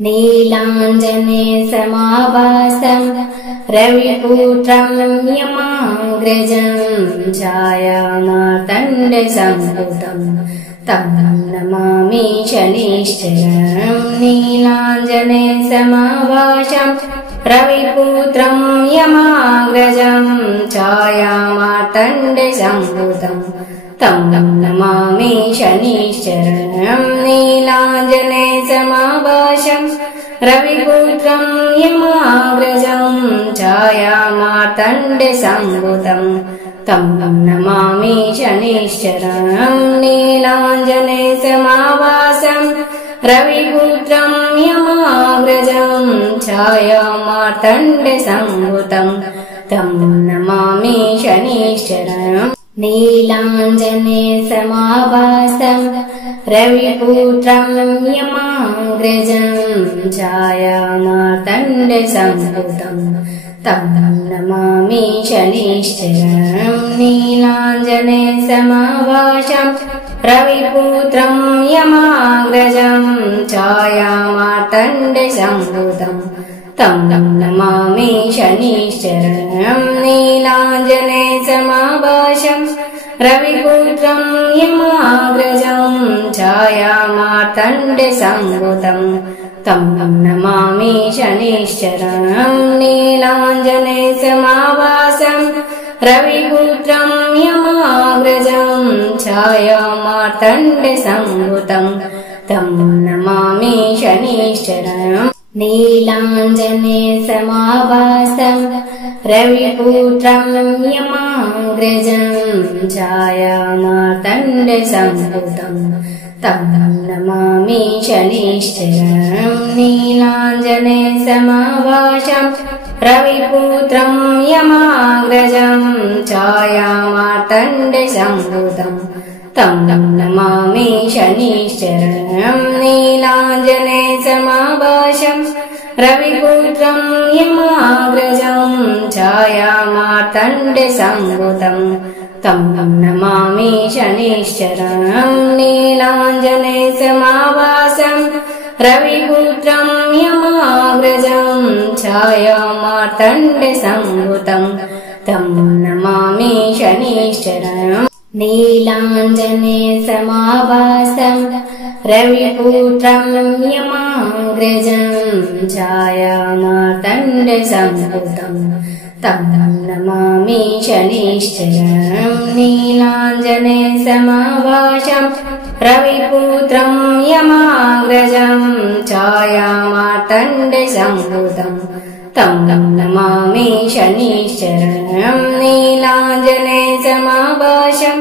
नीलाञ्जने समाभासं रविपुत्रं यमाग्रजं छायामार्तण्डसम्भूतं तं नमामि शनिश्चरं। नीलाञ्जने समाभासं रविपुत्रं यमाग्रजं छायामार्तण्डसम्भूतं तं नमामि शनिश्चरं। नीलाञ्जने समाभासं रविपुत्रं यमाग्रजं छायामार्तण्डसम्भूतं तं नमामि शनिश्चरं। नीलाञ्जने समाभासं रविपुत्रं यमाग्रजं छायामार्तण्डसम्भूतं तं नमामि शनिश्चरं। नीलाञ्जने समाभासं रविपुत्रं यमाग्रजं छायामार्तण्डसम्भूतं तं नमामि शनिश्चरं। नीलाञ्जने समाभासं रविपुत्रं यमाग्रजं छायामार्तण्डसम्भूतं तं नमामि शनिश्चरं। नीलाञ्जने समाभासं रविपुत्रं यमाग्रजं छायामार्तण्डसम्भूतं तं नमामि शनिश्चरं। नीलाञ्जने समाभासं रविपुत्रं यमाग्रजं छायामार्तण्डसम्भूतं तं नमामि शनिश्चरं। नीलाञ्जने समाभासं रविपुत्रं यमाग्रजं छायामार्तण्डसम्भूतं तं नमामि शनिश्चरं। नीलाञ्जने समाभासं रविपुत्रं यमाग्रजं छायामार्तण्डसम्भूतं तं नमामि शनिश्चरं। नीलाञ्जने समाभासं रविपुत्रं यमाग्रजं छायामार्तण्डसम्भूतं तं नमामि शनिश्चरं। नीलाञ्जने समाभासं रविपुत्रं यमाग्रजं छायामार्तण्डसम्भूतं तं नमामि शनिश्चरं। नीलाञ्जने समाभासं रविपुत्रं यमाग्रजं छायामार्तण्डसम्भूतं तं नमामि शनिश्चरं। नीलाञ्जने समाभासं रविपुत्रं यमाग्रजं छायामार्तण्डसम्भूतं तं नमामि शनिश्चरं। नीलाञ्जने समाभासं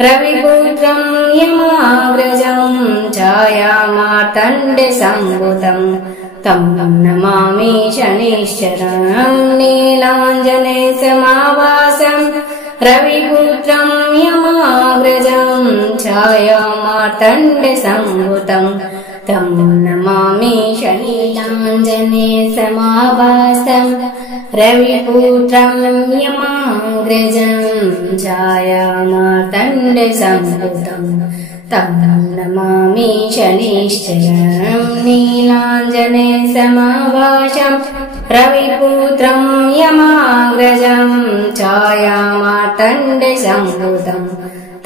रविपुत्रं यमाग्रजं छायामार्तण्डसम्भूतं तं नमामि शनिश्चरं। नीलाञ्जने समाभासं रविपुत्रं यमाग्रजं छायामार्तण्डसम्भूतं तं नमामि शनिश्चरं। समाभासं रविपुत्रं यमाग्रजं छायामार्तण्डसम्भूतं तं नमामि शनिश्चरं। नीलाञ्जने समाभासं रविपुत्रं यमाग्रजं छायामार्तण्डसम्भूतं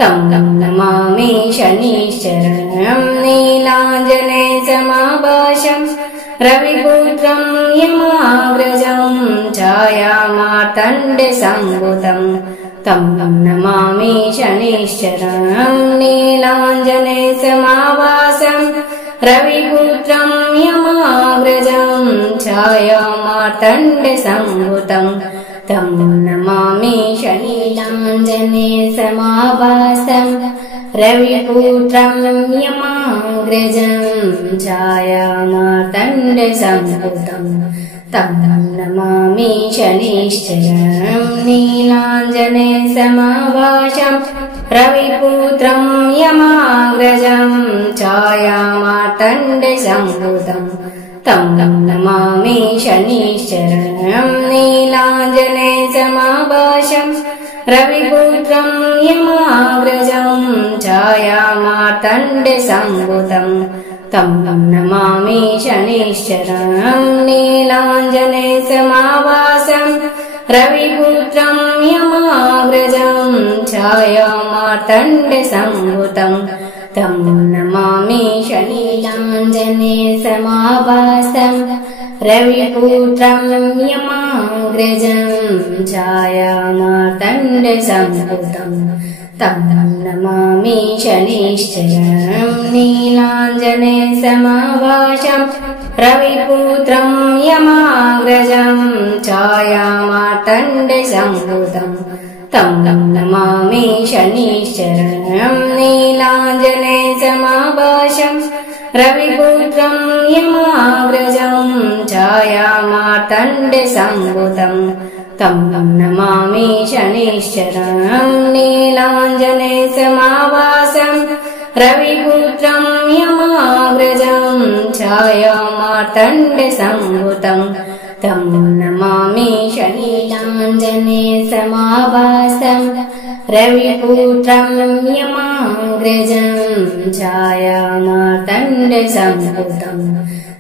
तं नमामि शनिश्चरं। नीलाञ्जने समाभासं रविपुत्रं यमाग्रजं छायामार्तण्डसम्भूतं तं नमामि शनिश्चरं। नीलाञ्जने समाभासं रविपुत्रं यमाग्रजं छायामार्तण्डसम्भूतं तं नमामि शनिश्चरं। समाभासं रविपुत्रं यमाग्रजं छायामार्तण्डसम्भूतं तं नमामि शनिश्चरं। नीलाञ्जने समाभासं रविपुत्रं यमाग्रजं छायामार्तण्डसम्भूतं तं नमामि शनिश्चरं। नीलाञ्जने समाभासं रविपुत्रं यमाग्रजं छायामार्तण्डसम्भूतं तं नमामि शनिश्चरं नीलाञ्जनेयसमाभासं रविपुत्रं यमाग्रजं छायामार्तण्डसम्भुतं तं नमामि नीलाञ्जनेयसमाभासं रविपुत्रं यमाग्रजं छायामार्तण्डसम्भुतं तं नमामि शनिश्चरं नीलाञ्जनेयसमाभासं रविपुत्रं यमाग्रजं छायामार्तण्डसम्भुतं तं नमामि शनिश्चरं नीलाञ्जनेयसमाभासं रविपुत्रं यमाग्रजं छायामार्तण्डसम्भुतं तं नमामि शनिश्चरं नीलाञ्जनेयसमाभासं रविपुत्रं यमाग्रजं छायामार्तण्डसम्भुतं तं नमामि नीलाञ्जनेयसमाभासं रविपुत्रं यमाग्रजं छायामार्तण्डसम्भुतं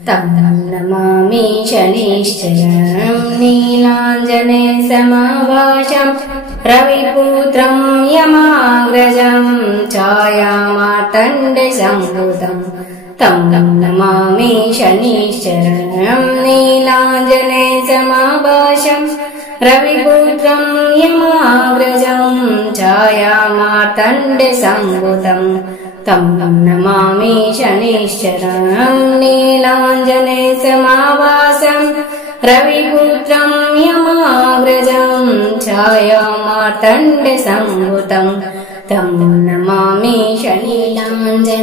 तं नमामि शनिश्चरं नीलाञ्जनेयसमाभासं रविपुत्रं यमाग्रजं छायामार्तण्डसम्भुतं तं नमामि शनिश्चरं नीलाञ्जनेयसमाभासं रविपुत्रं यमाग्रजं छायामार्तण्डसम्भुतं तं नमामि शनिश्चरं नीलाञ्जनेयसमाभासं रविपुत्रं यमाग्रजं छायामार्तण्डसम्भुतं तं नमामि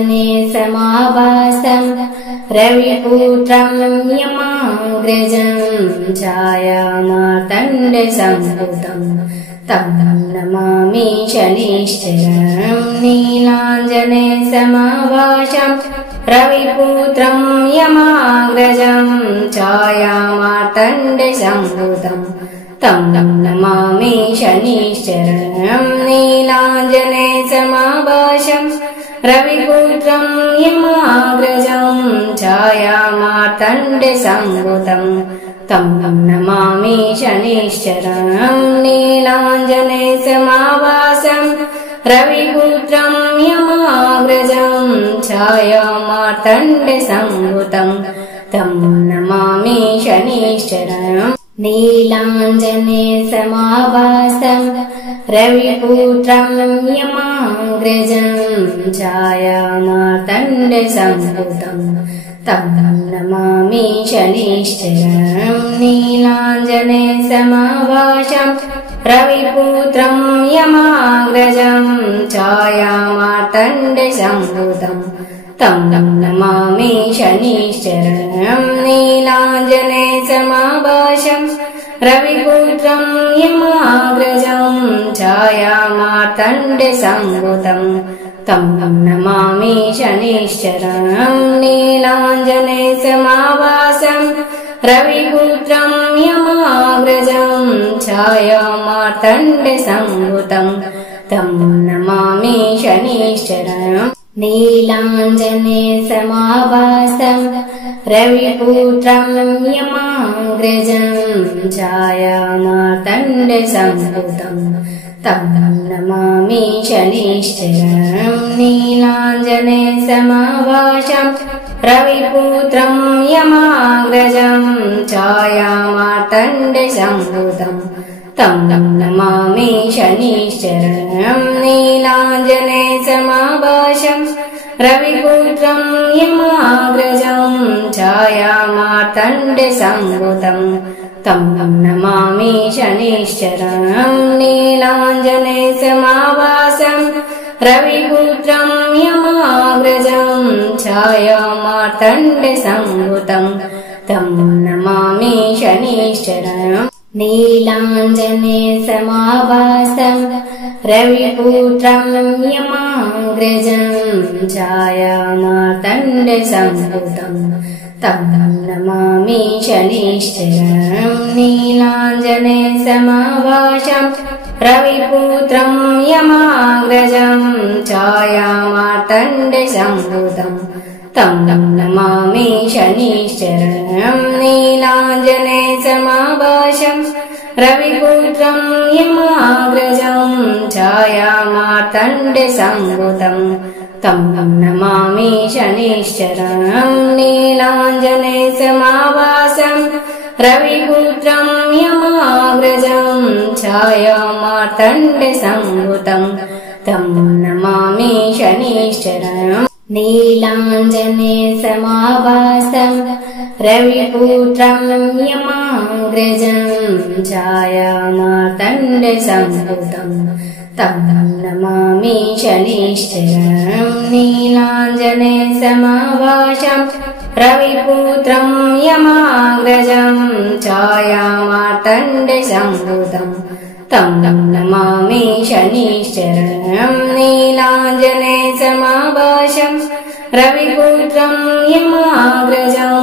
नीलाञ्जनेयसमाभासं रविपुत्रं यमाग्रजं छायामार्तण्डसम्भुतं तं नमामि शनिश्चरं नीलाञ्जनेयसमाभासं रविपुत्रं यमाग्रजं छायामार्तण्डसम्भुतं तं नमामि शनिश्चरं नीलाञ्जनेयसमाभासं रविपुत्रं यमाग्रजं छायामार्तण्डसम्भुतं तं नमामि शनिश्चरं नीलाञ्जनेयसमाभासं रविपुत्रं यमाग्रजं छायामार्तण्डसम्भुतं तं नमामि शनिश्चरं नीलाञ्जनेयसमाभासं रविपुत्रं यमाग्रजं छायामार्तण्डसम्भुतं तं नमामि शनिश्चरं नीलाञ्जनेयसमाभासं रविपुत्रं यमाग्रजं छायामार्तण्डसम्भुतं तं नमामि शनिश्चरं नीलाञ्जनेयसमाभासं रविपुत्रं यमाग्रजं छायामार्तण्डसम्भुतं तं नमामि शनिश्चरं नीलाञ्जनेयसमाभासं रविपुत्रं यमाग्रजं छायामार्तण्डसम्भुतं तं नमामि शनिश्चरं नीलाञ्जनेयसमाभासं रविपुत्रं यमाग्रजं छायामार्तण्डसम्भुतं तं नमामि शनिश्चरं नीलाञ्जनेयसमाभासं रविपुत्रं यमाग्रजं छायामार्तण्डसम्भुतं तं नमामि शनिश्चरं नीलाञ्जनेयसमाभासं रविपुत्रं यमाग्रजं छायामार्तण्डसम्भुतं तं नमामि शनिश्चरं नीलाञ्जनेयसमाभासं रविपुत्रं यमाग्रजं छायामार्तण्डसम्भुतं तं नमामि शनिश्चरं नीलाञ्जनेयसमाभासं रविपुत्रं यमाग्रजं छायामार्तण्डसम्भुतं तं नमामि शनिश्चरं नीलाञ्जनेयसमाभासं रविपुत्रं यमाग्रजं छायामार्तण्डसम्भुतं तं नमामि शनिश्चरं नीलाञ्जने समाभासं रविपुत्रं यमाग्रजं छायामार्तण्डसम्भुतं तं नमामि शनिश्चरं नीलाञ्जने समाभासं रविपुत्रं यमाग्रजं छायामार्तण्डसम्भुतं तं नमामि शनिश्चरम् नीलाञ्जने समाभासं रविपुत्रं यमाग्रजं छायामार्तण्डसम्भुतं तं नमामि शनिश्चरं नीलाञ्जने समाभासं रविपुत्रं यमाग्रजं छायामार्तण्डसम्भुतं तं नमामि शनिश्चरं नीलाञ्जने समाभासं रविपुत्रं यमाग्रजं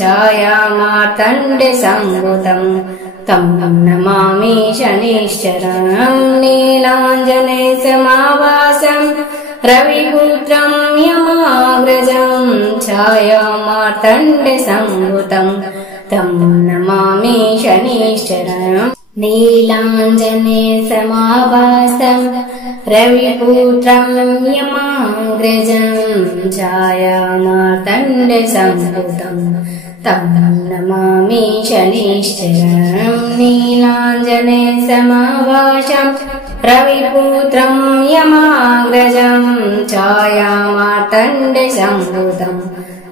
छायामार्तण्डसम्भुतं तं नमामि शनिश्चरं नीलाञ्जने समाभासं रविपुत्रं यमाग्रजं छायामार्तण्डसम्भुतं तं नमामि शनिश्चरम् नीलाञ्जने समाभासं रविपुत्रं यमाग्रजं छायामार्तण्डसम्भुतं तं नमामि शनिश्चरं नीलाञ्जने समाभासं रविपुत्रं यमाग्रजं छायामार्तण्डसम्भुतं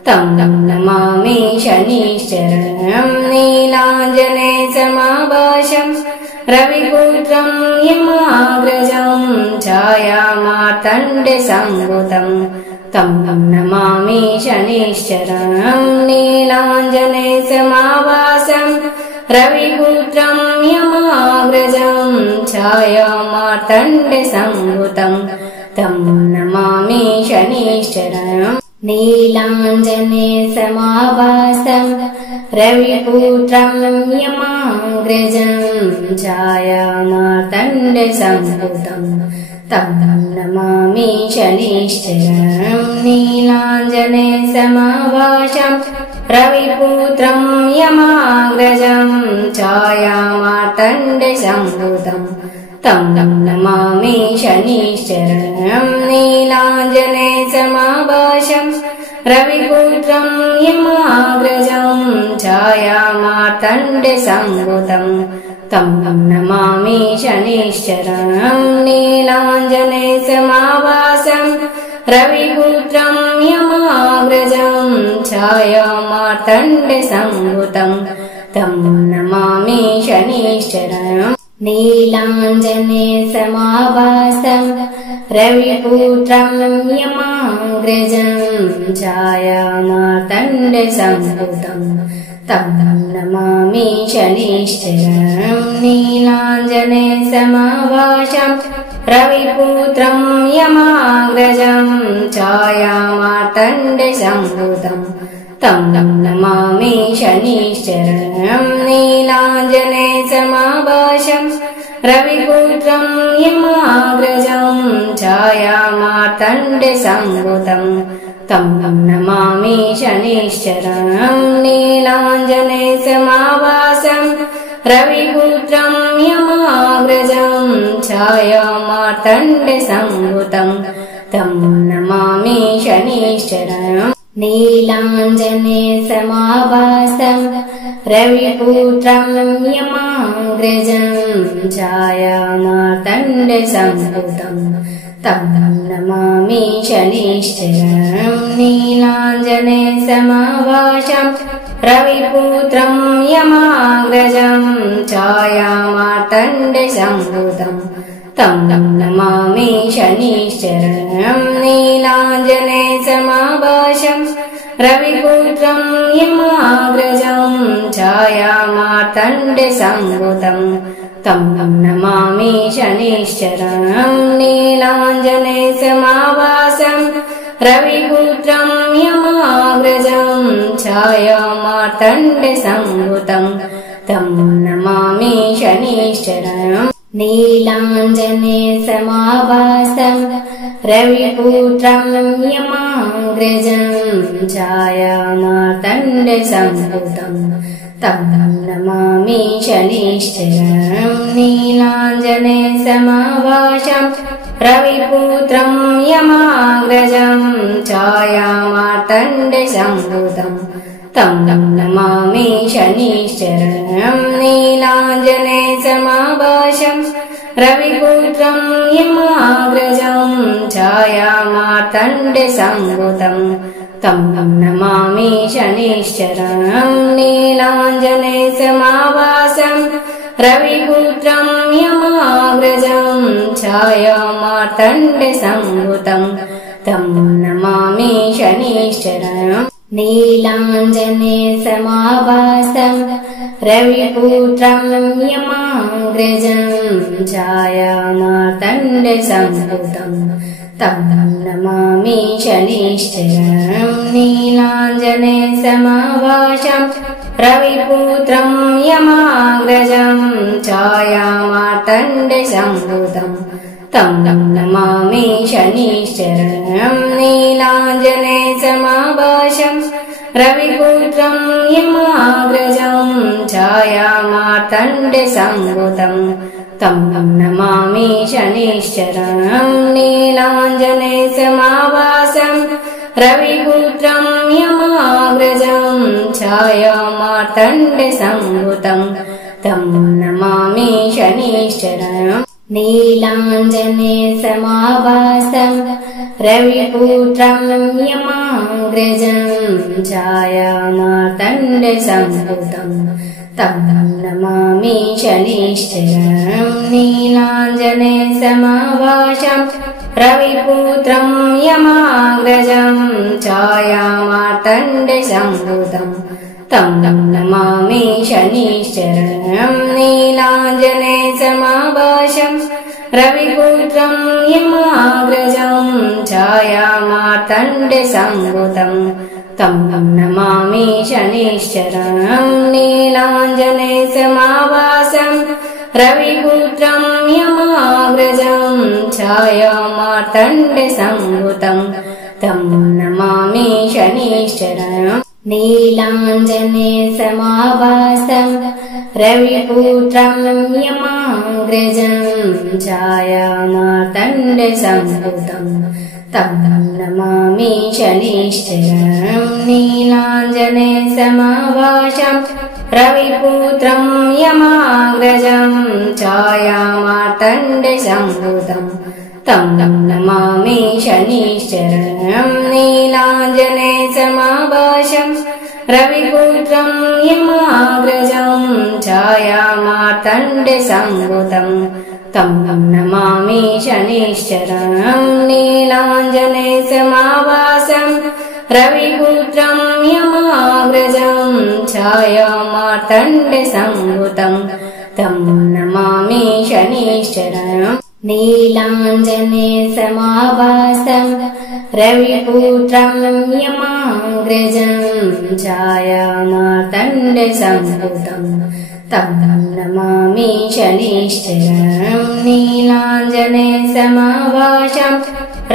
तं नमामि शनिश्चरं नीलाञ्जने समाभासं रविपुत्रं यमाग्रजं छायामार्तण्डसम्भुतं तं नमामि शनिश्चरं नीलाञ्जने समाभासं रविपुत्रं यमाग्रजं छायामार्तण्डसम्भुतं तं नमामि शनिश्चरम् नीलाञ्जने समाभासं रविपुत्रं यमाग्रजं छायामार्तण्डसम्भुतं तं नमामि शनिश्चरं नीलाञ्जने समाभासं रविपुत्रं यमाग्रजं छायामार्तण्डसम्भुतं तं नमामि शनिश्चरं नीलाञ्जने समाभासं रविपुत्रं यमाग्रजं छायामार्तण्डसम्भुतं तं नमामि शनिश्चरं नीलाञ्जने समाभासं रविपुत्रं यमाग्रजं छायामार्तण्डसम्भुतं तं नमामि शनिश्चरम् नीलाञ्जने समाभासं रविपुत्रं यमाग्रजं छायामार्तण्डसम्भुतं तं नमामि शनिश्चरं नीलाञ्जने समाभासं रविपुत्रं यमाग्रजं छायामार्तण्डसम्भुतं तं नमामि शनिश्चरं नीलाञ्जने समाभासं रविपुत्रं यमाग्रजं छायामार्तण्डसम्भुतं तं नमामि शनिश्चरं नीलाञ्जने समाभासं रविपुत्रं यमाग्रजं छायामार्तण्डसम्भुतं तं नमामि शनिश्चरम् नीलाञ्जने समाभासं रविपुत्रं यमाग्रजं छायामार्तण्डसम्भुतं तं नमामि शनिश्चरं नीलाञ्जने समाभासं रविपुत्रं यमाग्रजं छायामार्तण्डसम्भुतं तं नमामि शनिश्चरं नीलाञ्जने समाभासं रविपुत्रं यमाग्रजं छायामार्तण्डसम्भुतं तं नमामि शनिश्चरं नीलाञ्जने समाभासं रविपुत्रं यमाग्रजं छायामार्तण्डसम्भुतं तं नमामि शनिश्चरम् नीलाञ्जने समाभासं रविपुत्रं यमाग्रजं छायामार्तण्डसम्भूतं तं नमामि शनिश्चरं नीलाञ्जनेयसमाभासं रविपुत्रं यमाग्रजं छायामार्तण्डसम्भूतं तं नमामि शनिश्चरं नीलाञ्जनेयसमाभासं रविपुत्रं यमाग्रजं छायामार्तण्डसम्भूतं तं नमामि शनिश्चरं नीलाञ्जनेयसमाभासं रविपुत्रं यमाग्रजं छायामार्तण्डसम्भूतं तं नमामि शनिश्चरं नीलाञ्जनेयसमाभासं रविपुत्रं यमाग्रजं छायामार्तण्डसम्भूतं तं नमामि शनिश्चरं नीलाञ्जनेयसमाभासं रविपुत्रं यमाग्रजं छायामार्तण्डसम्भूतं तं नमामि शनिश्चरं नीलाञ्जनेयसमाभासं रविपुत्रं यमाग्रजं छायामार्तण्डसम्भूतं तं नमामि शनिश्चरं नीलाञ्जनेयसमाभासं रविपुत्रं यमाग्रजं छायामार्तण्डसम्भूतं तं नमामि शनिश्चरं नीलाञ्जनेयसमाभासं रविपुत्रं यमाग्रजं छायामार्तण्डसम्भूतं तं नमामि शनिश्चरं नीलाञ्जनेयसमाभासं रविपुत्रं यमाग्रजं छायामार्तण्डसम्भूतं तं नमामि शनिश्चरं नीलाञ्जनेयसमाभासं रविपुत्रं यमाग्रजं छायामार्तण्डसम्भूतं तं नमामि शनिश्चरं नीलाञ्जनेयसमाभासं रविपुत्रं यमाग्रजं छायामार्तण्डसम्भूतं तं नमामि शनिश्चरं नीलाञ्जनेयसमाभासं रविपुत्रं यमाग्रजं छायामार्तण्डसम्भूतं तं नमामि शनिश्चरं नीलाञ्जनेयसमाभासं रविपुत्रं यमाग्रजं छायामार्तण्डसम्भूतं तं नमामि शनिश्चरं नीलाञ्जनेयसमाभासं रविपुत्रं यमाग्रजं छायामार्तण्डसम्भूतं तं नमामि शनिश्चरं नीलाञ्जनेयसमाभासं रविपुत्रं यमाग्रजं छायामार्तण्डसम्भूतं तं नमामि शनिश्चरं नीलाञ्जनेयसमाभासं रविपुत्रं यमाग्रजं छायामार्तण्डसम्भूतं तं नमामि शनिश्चरं नीलाञ्जनेयसमाभासं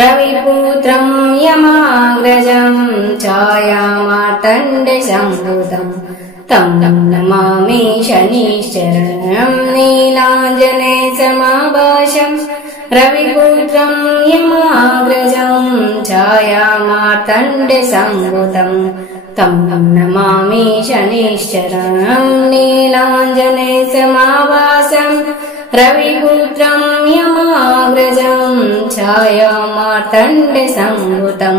रविपुत्रं यमाग्रजं छायामार्तण्डसम्भूतं तं नमामि शनिश्चरं नीलाञ्जनेयसमाभासं रविपुत्रं यमाग्रजं छायामार्तण्डसम्भूतं तं नमामि शनिश्चरं नीलाञ्जनेयसमाभासं रविपुत्रं यमाग्रजं छायामार्तण्डसम्भूतं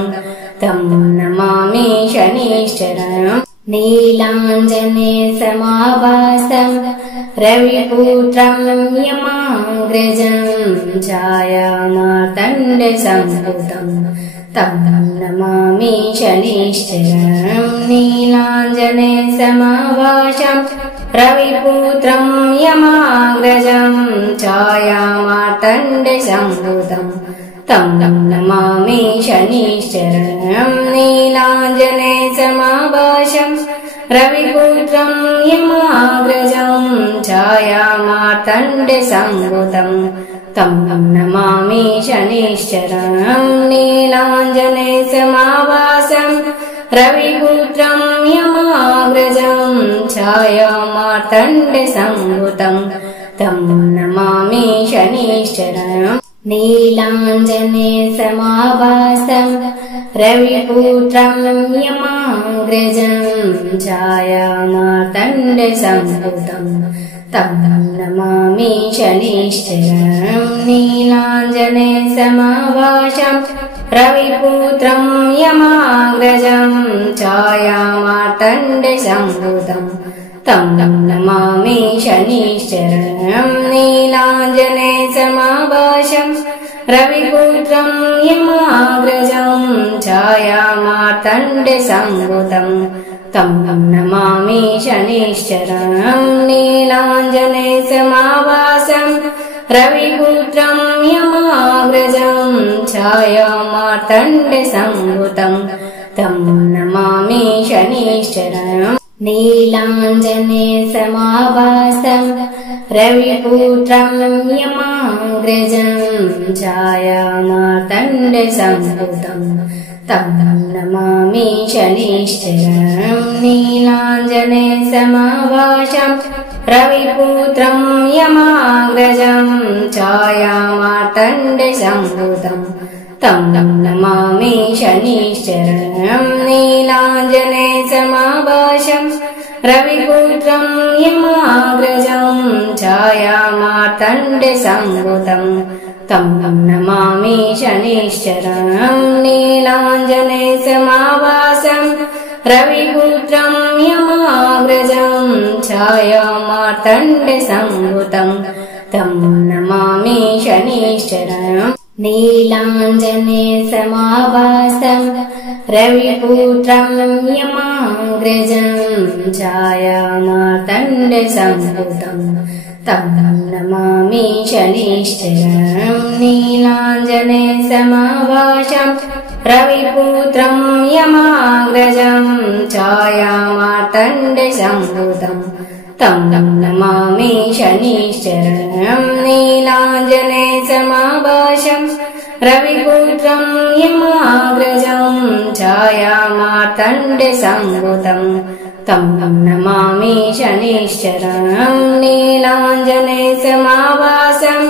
तं नमामि शनिश्चरं नीलाञ्जनेयसमाभासं रविपुत्रं यमाग्रजं छायामार्तण्डसम्भूतं तं नमामि शनिश्चरं नीलाञ्जनेयसमाभासं रविपुत्रं यमाग्रजं छायामार्तण्डसम्भूतं तं नमामि शनिश्चरं नीलाञ्जनेयसमाभासं रविपुत्रं यमाग्रजं छायामार्तण्डसम्भूतं तं नमामि शनिश्चरम् नीलाञ्जनेयसमाभासं रविपुत्रं यमाग्रजं छायामार्तण्डसंभूतं तं नमामि शनिश्चरम् नीलाञ्जनेयसमाभासं रविपुत्रं यमाग्रजं छायामार्तण्डसंभूतं तं नमामि शनिश्चरम् नीलाञ्जनेयसमाभासं रविपुत्रं यमाग्रजं छायामार्तण्डसंभूतं तं नमामि शनिश्चरम् नीलाञ्जनेयसमाभासं रविपुत्रं यमाग्रजं छायामार्तण्डसंभूतं तं नमामि शनिश्चरम् नीलाञ्जनेयसमाभासं रविपुत्रं यमाग्रजं छायामार्तण्डसंभूतं तं नमामि शनिश्चरम् नीलाञ्जनेयसमाभासं रविपुत्रं यमाग्रजं छायामार्तण्डसंभूतं तं नमामि शनिश्चरम् नीलाञ्जनेयसमाभासं रविपुत्रं यमाग्रजं छायामार्तण्डसंभूतं तं नमामि शनिश्चरम् नीलाञ्जनेयसमाभासं रविपुत्रं यमाग्रजं छायामार्तण्डसंभूतं तं नमामि शनिश्चरम् नीलाञ्जनेयसमाभासं रविपुत्रं यमाग्रजं छायामार्तण्डसंभूतं तं नमामि शनिश्चरम् नीलाञ्जनेयसमाभासं रविपुत्रं यमाग्रजं छायामार्तण्डसंभूतं तं नमामि शनिश्चरम् नीलाञ्जनेयसमाभासं रविपुत्रं यमाग्रजं छायामार्तण्डसंभूतं तं नमामि शनिश्चरम् नीलाञ्जनेयसमाभासं रविपुत्रं यमाग्रजं छायामार्तण्डसंभूतं तं नमामि शनिश्चरम् नीलाञ्जनेयसमाभासं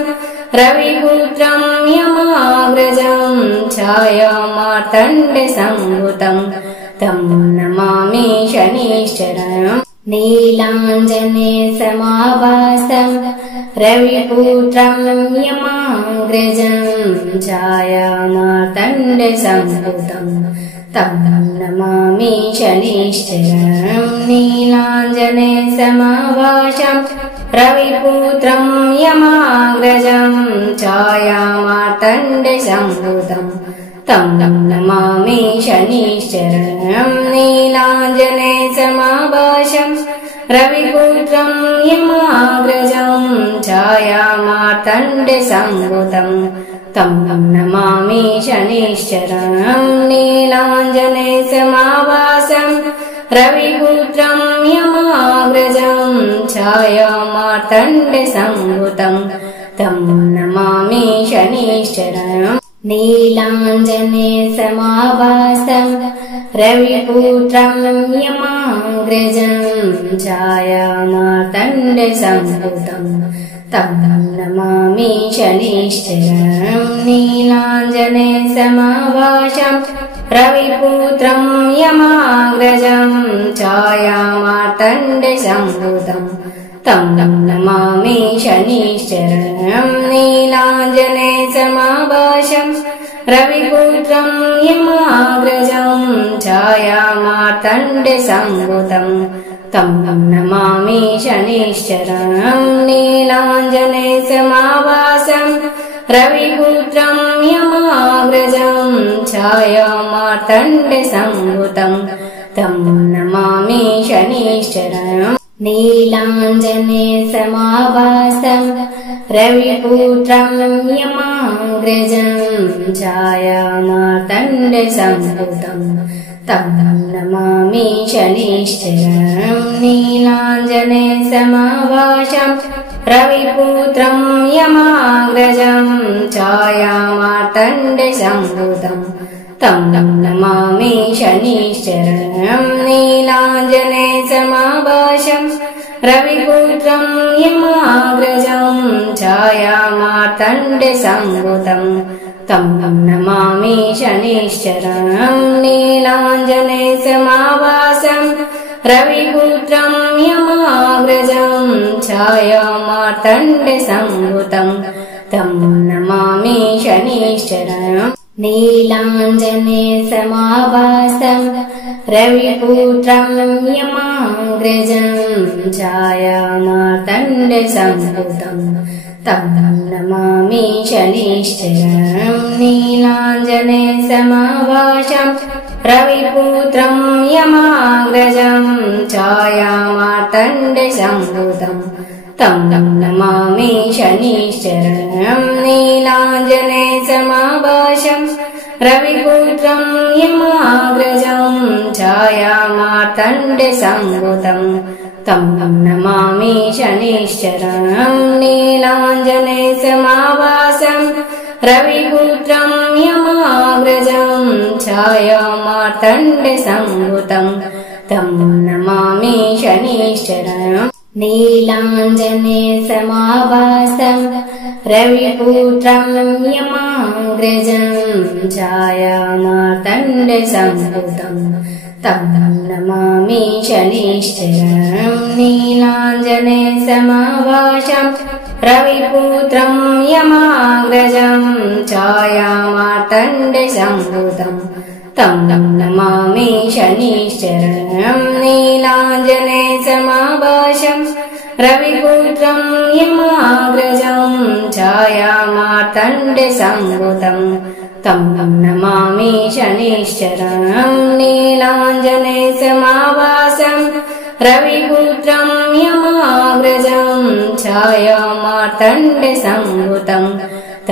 रविपुत्रं यमाग्रजं छायामार्तण्डसंभूतं तं नमामि शनिश्चरम् नीलाञ्जनेयसमाभासं रविपुत्रं यमाग्रजं छायामार्तण्डसंभूतं तं नमामि शनिश्चरम् नीलाञ्जनेयसमाभासं रविपुत्रं यमाग्रजं छायामार्तण्डसंभूतं तं नमामि शनिश्चरम् नीलाञ्जनेयसमाभासं रविपुत्रं यमाग्रजं छायामार्तण्डसंभूतं तं नमामि शनिश्चरम् नीलाञ्जनेयसमाभासं रविपुत्रं यमाग्रजं छायामार्तण्डसंभूतं तं नमामि शनिश्चरम् नीलाञ्जनेयसमाभासं रविपुत्रं यमाग्रजं छायामार्तण्डसंभूतं तं नमामि शनिश्चरम् नीलाञ्जनेयसमाभासं रविपुत्रं यमाग्रजं छायामार्तण्डसंभूतं तं नमामि शनिश्चरम् नीलाञ्जनेयसमाभासं रविपुत्रं यमाग्रजं छायामार्तण्डसंभूतं तं नमामि शनिश्चरम् नीलाञ्जनेयसमाभासं रविपुत्रं यमाग्रजं छायामार्तण्डसंभूतं तं नमामि शनिश्चरम् नीलाञ्जनेयसमाभासं रविपुत्रं यमाग्रजं छायामार्तण्डसंभूतं तं नमामि शनिश्चरम् नीलाञ्जनेयसमाभासं रविपुत्रं यमाग्रजं छायामार्तण्डसम्भूतं तं नमामि शनिश्चरं नीलाञ्जने समाभासं रविपुत्रं यमाग्रजं छायामार्तण्डसम्भूतं तं नमामि शनिश्चरं नीलाञ्जने समाभासं रविपुत्रं यमाग्रजं छायामार्तण्डसम्भूतं तं नमामि शनिश्चरं नीलाञ्जने समाभासं रविपुत्रं यमाग्रजं छायामार्तण्डसम्भूतं तं नमामि शनिश्चरं नीलाञ्जने समाभासं रविपुत्रं यमाग्रजं छायामार्तण्डसम्भूतं तं नमामि शनिश्चरं नीलाञ्जने समाभासं रविपुत्रं यमाग्रजं छायामार्तण्डसम्भूतं तं नमामि शनिश्चरं नीलाञ्जने समाभासं रविपुत्रं यमाग्रजं छायामार्तण्डसम्भूतं तं नमामि शनिश्चरं नीलाञ्जने समाभासं रविपुत्रं यमाग्रजं छायामार्तण्डसम्भूतं तं नमामि शनिश्चरं नीलाञ्जने समाभासं रविपुत्रं यमाग्रजं छायामार्तण्डसम्भूतं तं नमामि शनिश्चरं नीलाञ्जने समाभासं रविपुत्रं यमाग्रजं छायामार्तण्डसम्भूतं तं नमामि शनिश्चरं नीलाञ्जने समाभासं रविपुत्रं यमाग्रजं छायामार्तण्डसम्भूतं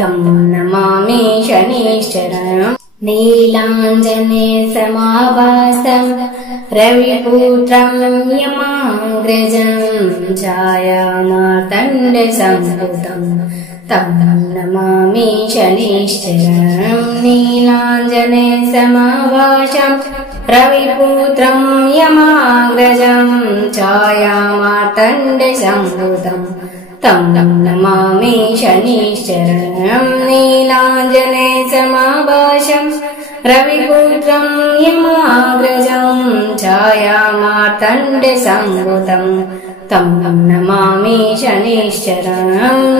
तं नमामि शनिश्चरं नीलाञ्जने समाभासं रविपुत्रं यमाग्रजं छायामार्तण्डसम्भूतं तं नमामि शनिश्चरं नीलाञ्जने समाभासं रविपुत्रं यमाग्रजं छायामार्तण्डसम्भूतं तं नमामि शनिश्चरं नीलाञ्जने समाभासं रविपुत्रं यमाग्रजं छायामार्तण्डसम्भूतं तं नमामि शनिश्चरं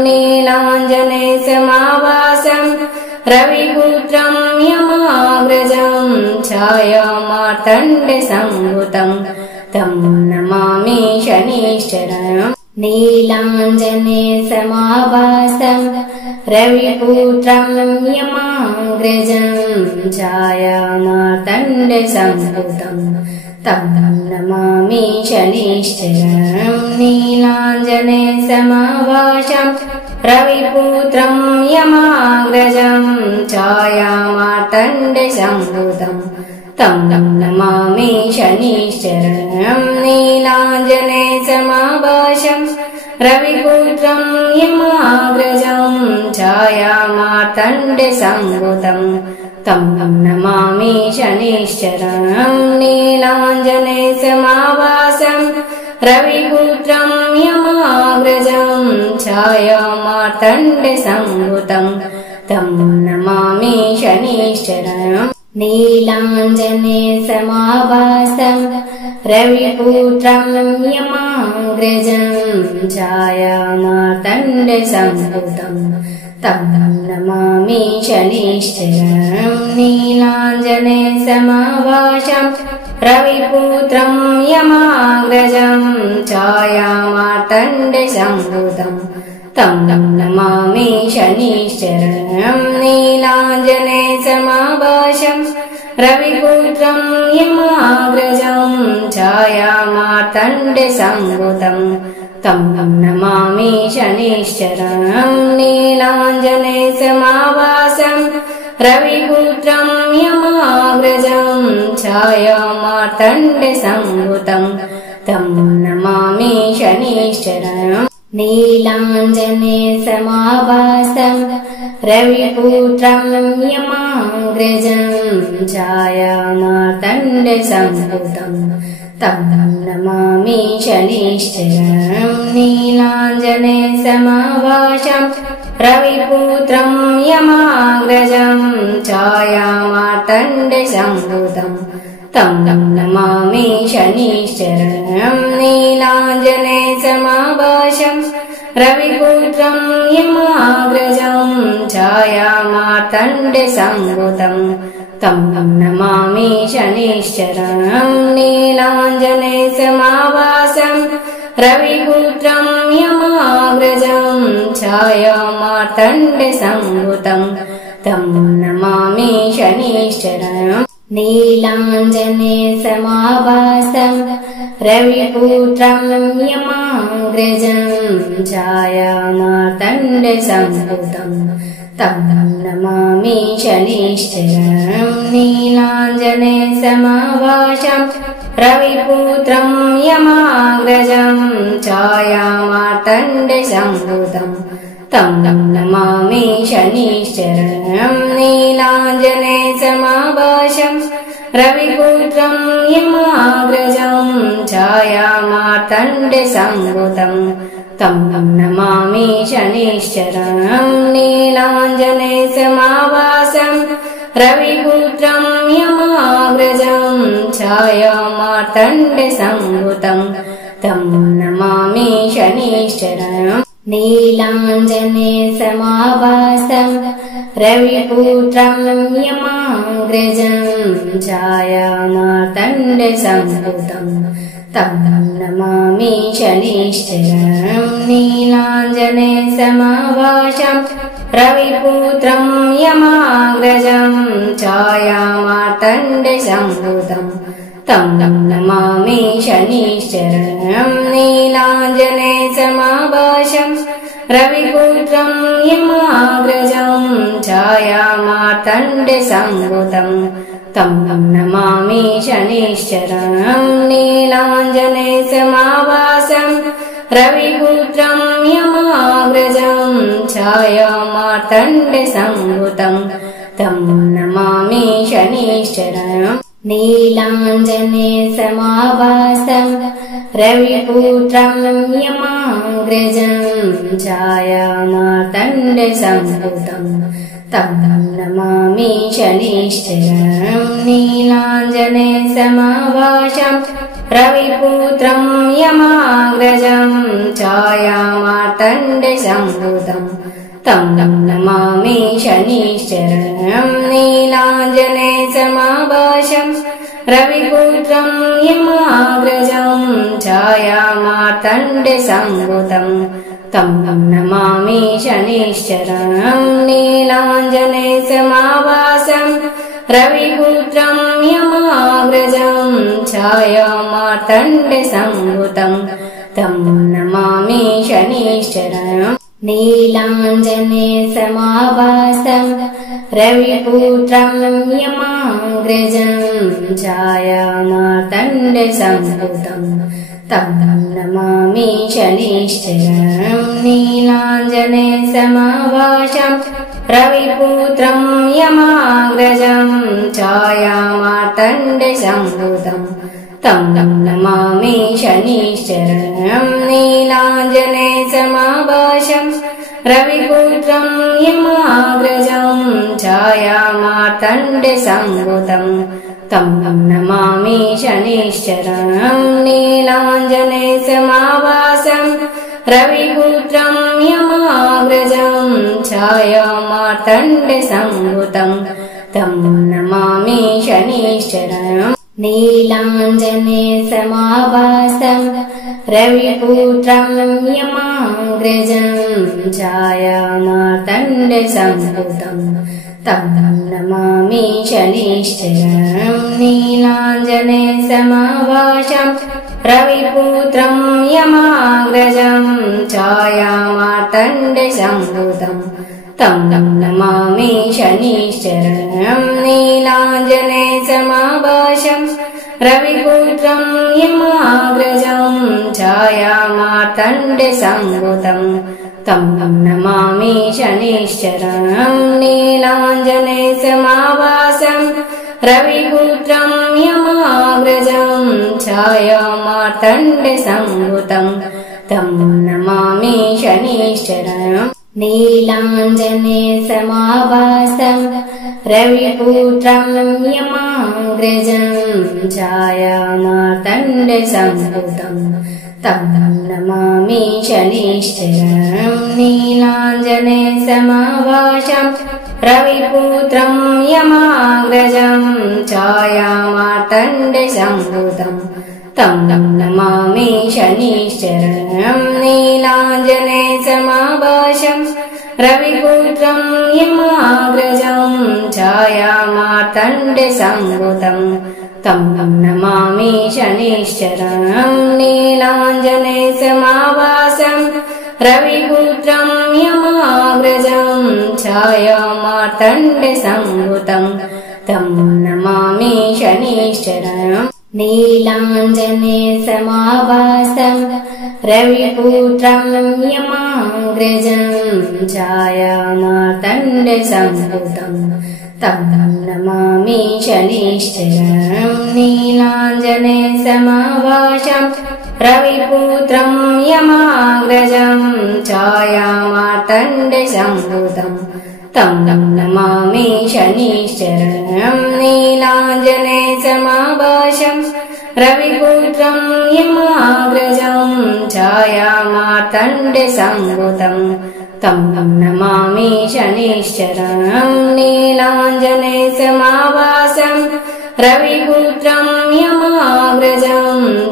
नीलाञ्जने समाभासं रविपुत्रं यमाग्रजं छायामार्तण्डसम्भूतं तं नमामि शनिश्चरं नीलाञ्जने समाभासं रविपुत्रं यमाग्रजं छायामार्तण्डसम्भूतं तं नमामि शनिश्चरं नीलाञ्जने समाभासं रविपुत्रं यमाग्रजं छायामार्तण्डसम्भूतं तं नमामि शनिश्चरं नीलाञ्जने समाभासं रविपुत्रं यमाग्रजं छायामार्तण्डसम्भूतं तं नमामि शनिश्चरं नीलाञ्जने समाभासं रविपुत्रं यमाग्रजं छायामार्तण्डसम्भूतं तं नमामि शनिश्चरं नीलाञ्जने समाभासं रविपुत्रं यमाग्रजं छायामार्तण्डसम्भूतं तं नमामि शनिश्चरं नीलाञ्जने समाभासं रविपुत्रं यमाग्रजं छायामार्तण्डसम्भूतं तं नमामि शनिश्चरं नीलाञ्जने समाभासं रविपुत्रं यमाग्रजं छायामार्तण्डसम्भूतं तं नमामि शनिश्चरं नीलाञ्जने समाभासं रविपुत्रं यमाग्रजं छायामार्तण्डसम्भूतं तं नमामि शनिश्चरं नीलाञ्जने समाभासं रविपुत्रं यमाग्रजं छायामार्तण्डसम्भूतं तं नमामि शनिश्चरं नीलाञ्जने समाभासं रविपुत्रं यमाग्रजं छायामार्तण्डसम्भूतं तं नमामि शनिश्चरं नीलाञ्जने समाभासं रविपुत्रं यमाग्रजं छायामार्तण्डसम्भूतं तं नमामि शनिश्चरं नीलाञ्जने समाभासं रविपुत्रं यमाग्रजं छायामार्तण्डसम्भूतं तं नमामि शनिश्चरं नीलाञ्जने समाभासं रविपुत्रं यमाग्रजं छायामार्तण्डसम्भूतं तं नमामि शनिश्चरं नीलाञ्जने समाभासं रविपुत्रं यमाग्रजं छायामार्तण्डसम्भूतं तं नमामि शनिश्चरं नीलाञ्जने समाभासं रविपुत्रं यमाग्रजं छायामार्तण्डसम्भूतं तं नमामि शनिश्चरं नीलाञ्जने समाभासं रविपुत्रं यमाग्रजं छायामार्तण्डसम्भूतं तं नमामि शनिश्चरं नीलाञ्जने समाभासं रविपुत्रं यमाग्रजं छायामार्तण्डसम्भूतं तं नमामि शनिश्चरं नीलाञ्जने समाभासं रविपुत्रं यमाग्रजं छायामार्तण्डसम्भूतं तं नमामि शनिश्चरं नीलाञ्जने समाभासं रविपुत्रं यमाग्रजं छायामार्तण्डसम्भूतं तं नमामि शनिश्चरं नीलाञ्जने समाभासं रविपुत्रं यमाग्रजं छायामार्तण्डसम्भूतं तं नमामि शनिश्चरं नीलाञ्जने समाभासं रविपुत्रं यमाग्रजं छायामार्तण्डसम्भूतं तं नमामि शनिश्चरं नीलाञ्जने समाभासं रविपुत्रं यमाग्रजं छायामार्तण्डसम्भूतं तं नमामि शनिश्चरं नीलाञ्जने समाभासं रविपुत्रं यमाग्रजं छायामार्तण्डसम्भूतं तं नमामि शनिश्चरं नीलाञ्जने समाभासं रविपुत्रं यमाग्रजं छायामार्तण्डसम्भूतं तं नमामि शनिश्चरं नीलाञ्जने समाभासं रविपुत्रं यमाग्रजं छायामार्तण्डसम्भूतं तं नमामि शनिश्चरं नीलाञ्जने समाभासं रविपुत्रं यमाग्रजं छायामार्तण्डसम्भूतं तं नमामि शनिश्चरं नीलाञ्जने समाभासं रविपुत्रं यमाग्रजं छायामार्तण्डसम्भूतं तं नमामि शनिश्चरं नीलाञ्जने समाभासं रविपुत्रं यमाग्रजं छायामार्तण्डसम्भूतं तं नमामि शनिश्चरं नीलाञ्जने समाभासं रविपुत्रं यमाग्रजं छायामार्तण्डसम्भूतं तं नमामि शनिश्चरं नीलाञ्जने समाभासं रविपुत्रं यमाग्रजं छायामार्तण्डसम्भूतं तं नमामि शनिश्चरं नीलाञ्जने समाभासं रविपुत्रं यमाग्रजं छायामार्तण्डसम्भुतं तं नमामि शनिश्चरं नीलाञ्जनेयसमाभासं रविपुत्रं यमाग्रजं छायामार्तण्डसम्भुतं तं नमामि शनिश्चरम् नीलाञ्जनेयसमाभासं रविपुत्रं यमाग्रजं छायामार्तण्डसम्भुतं तं नमामि शनिश्चरं नीलाञ्जनेयसमाभासं रविपुत्रं यमाग्रजं छायामार्तण्डसम्भुतं तं नमामि शनिश्चरं नीलाञ्जनेयसमाभासं रविपुत्रं यमाग्रजं छायामार्तण्डसम्भुतं तं नमामि शनिश्चरं नीलाञ्जनेयसमाभासं रविपुत्रं यमाग्रजं छायामार्तण्डसम्भुतं तं नमामि शनिश्चरम् नीलाञ्जनेयसमाभासं रविपुत्रं यमाग्रजं छायामार्तण्डसम्भुतं तं नमामि शनिश्चरं नीलाञ्जनेयसमाभासं रविपुत्रं यमाग्रजं छायामार्तण्डसम्भुतं तं नमामि शनिश्चरं नीलाञ्जनेयसमाभासं रविपुत्रं यमाग्रजं छायामार्तण्डसम्भुतं तं नमामि शनिश्चरं नीलाञ्जनेयसमाभासं रविपुत्रं यमाग्रजं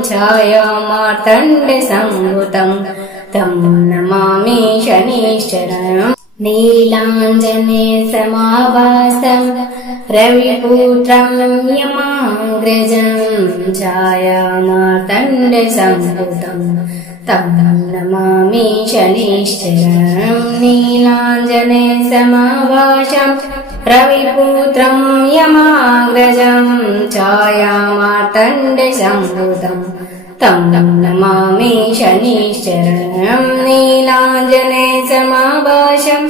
छायामार्तण्डसम्भुतं तं नमामि शनिश्चरम् नीलाञ्जनेयसमाभासं रविपुत्रं यमाग्रजं छायामार्तण्डसम्भुतं तं नमामि शनिश्चरं नीलाञ्जनेयसमाभासं रविपुत्रं यमाग्रजं छायामार्तण्डसम्भुतं तं नमामि शनिश्चरं नीलाञ्जनेयसमाभासं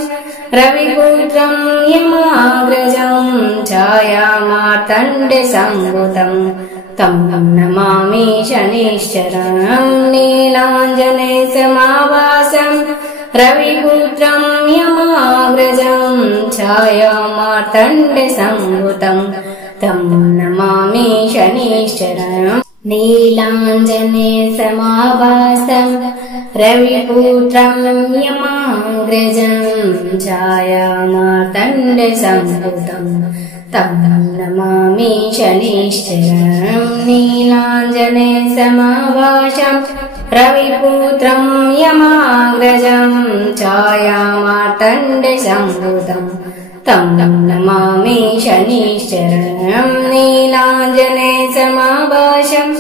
रविपुत्रं यमाग्रजं छायामार्तण्डसम्भुतं तं नमामि शनिश्चरं नीलाञ्जनेयसमाभासं रविपुत्रं यमाग्रजं छायामार्तण्डसम्भुतं तं नमामि शनिश्चरम् नीलाञ्जनेयसमाभासं रविपुत्रं यमाग्रजं छायामार्तण्डसम्भुतं तं नमामि शनिश्चरं नीलाञ्जनेयसमाभासं रविपुत्रं यमाग्रजं छायामार्तण्डसम्भुतं तं नमामि शनिश्चरं नीलाञ्जनेयसमाभासं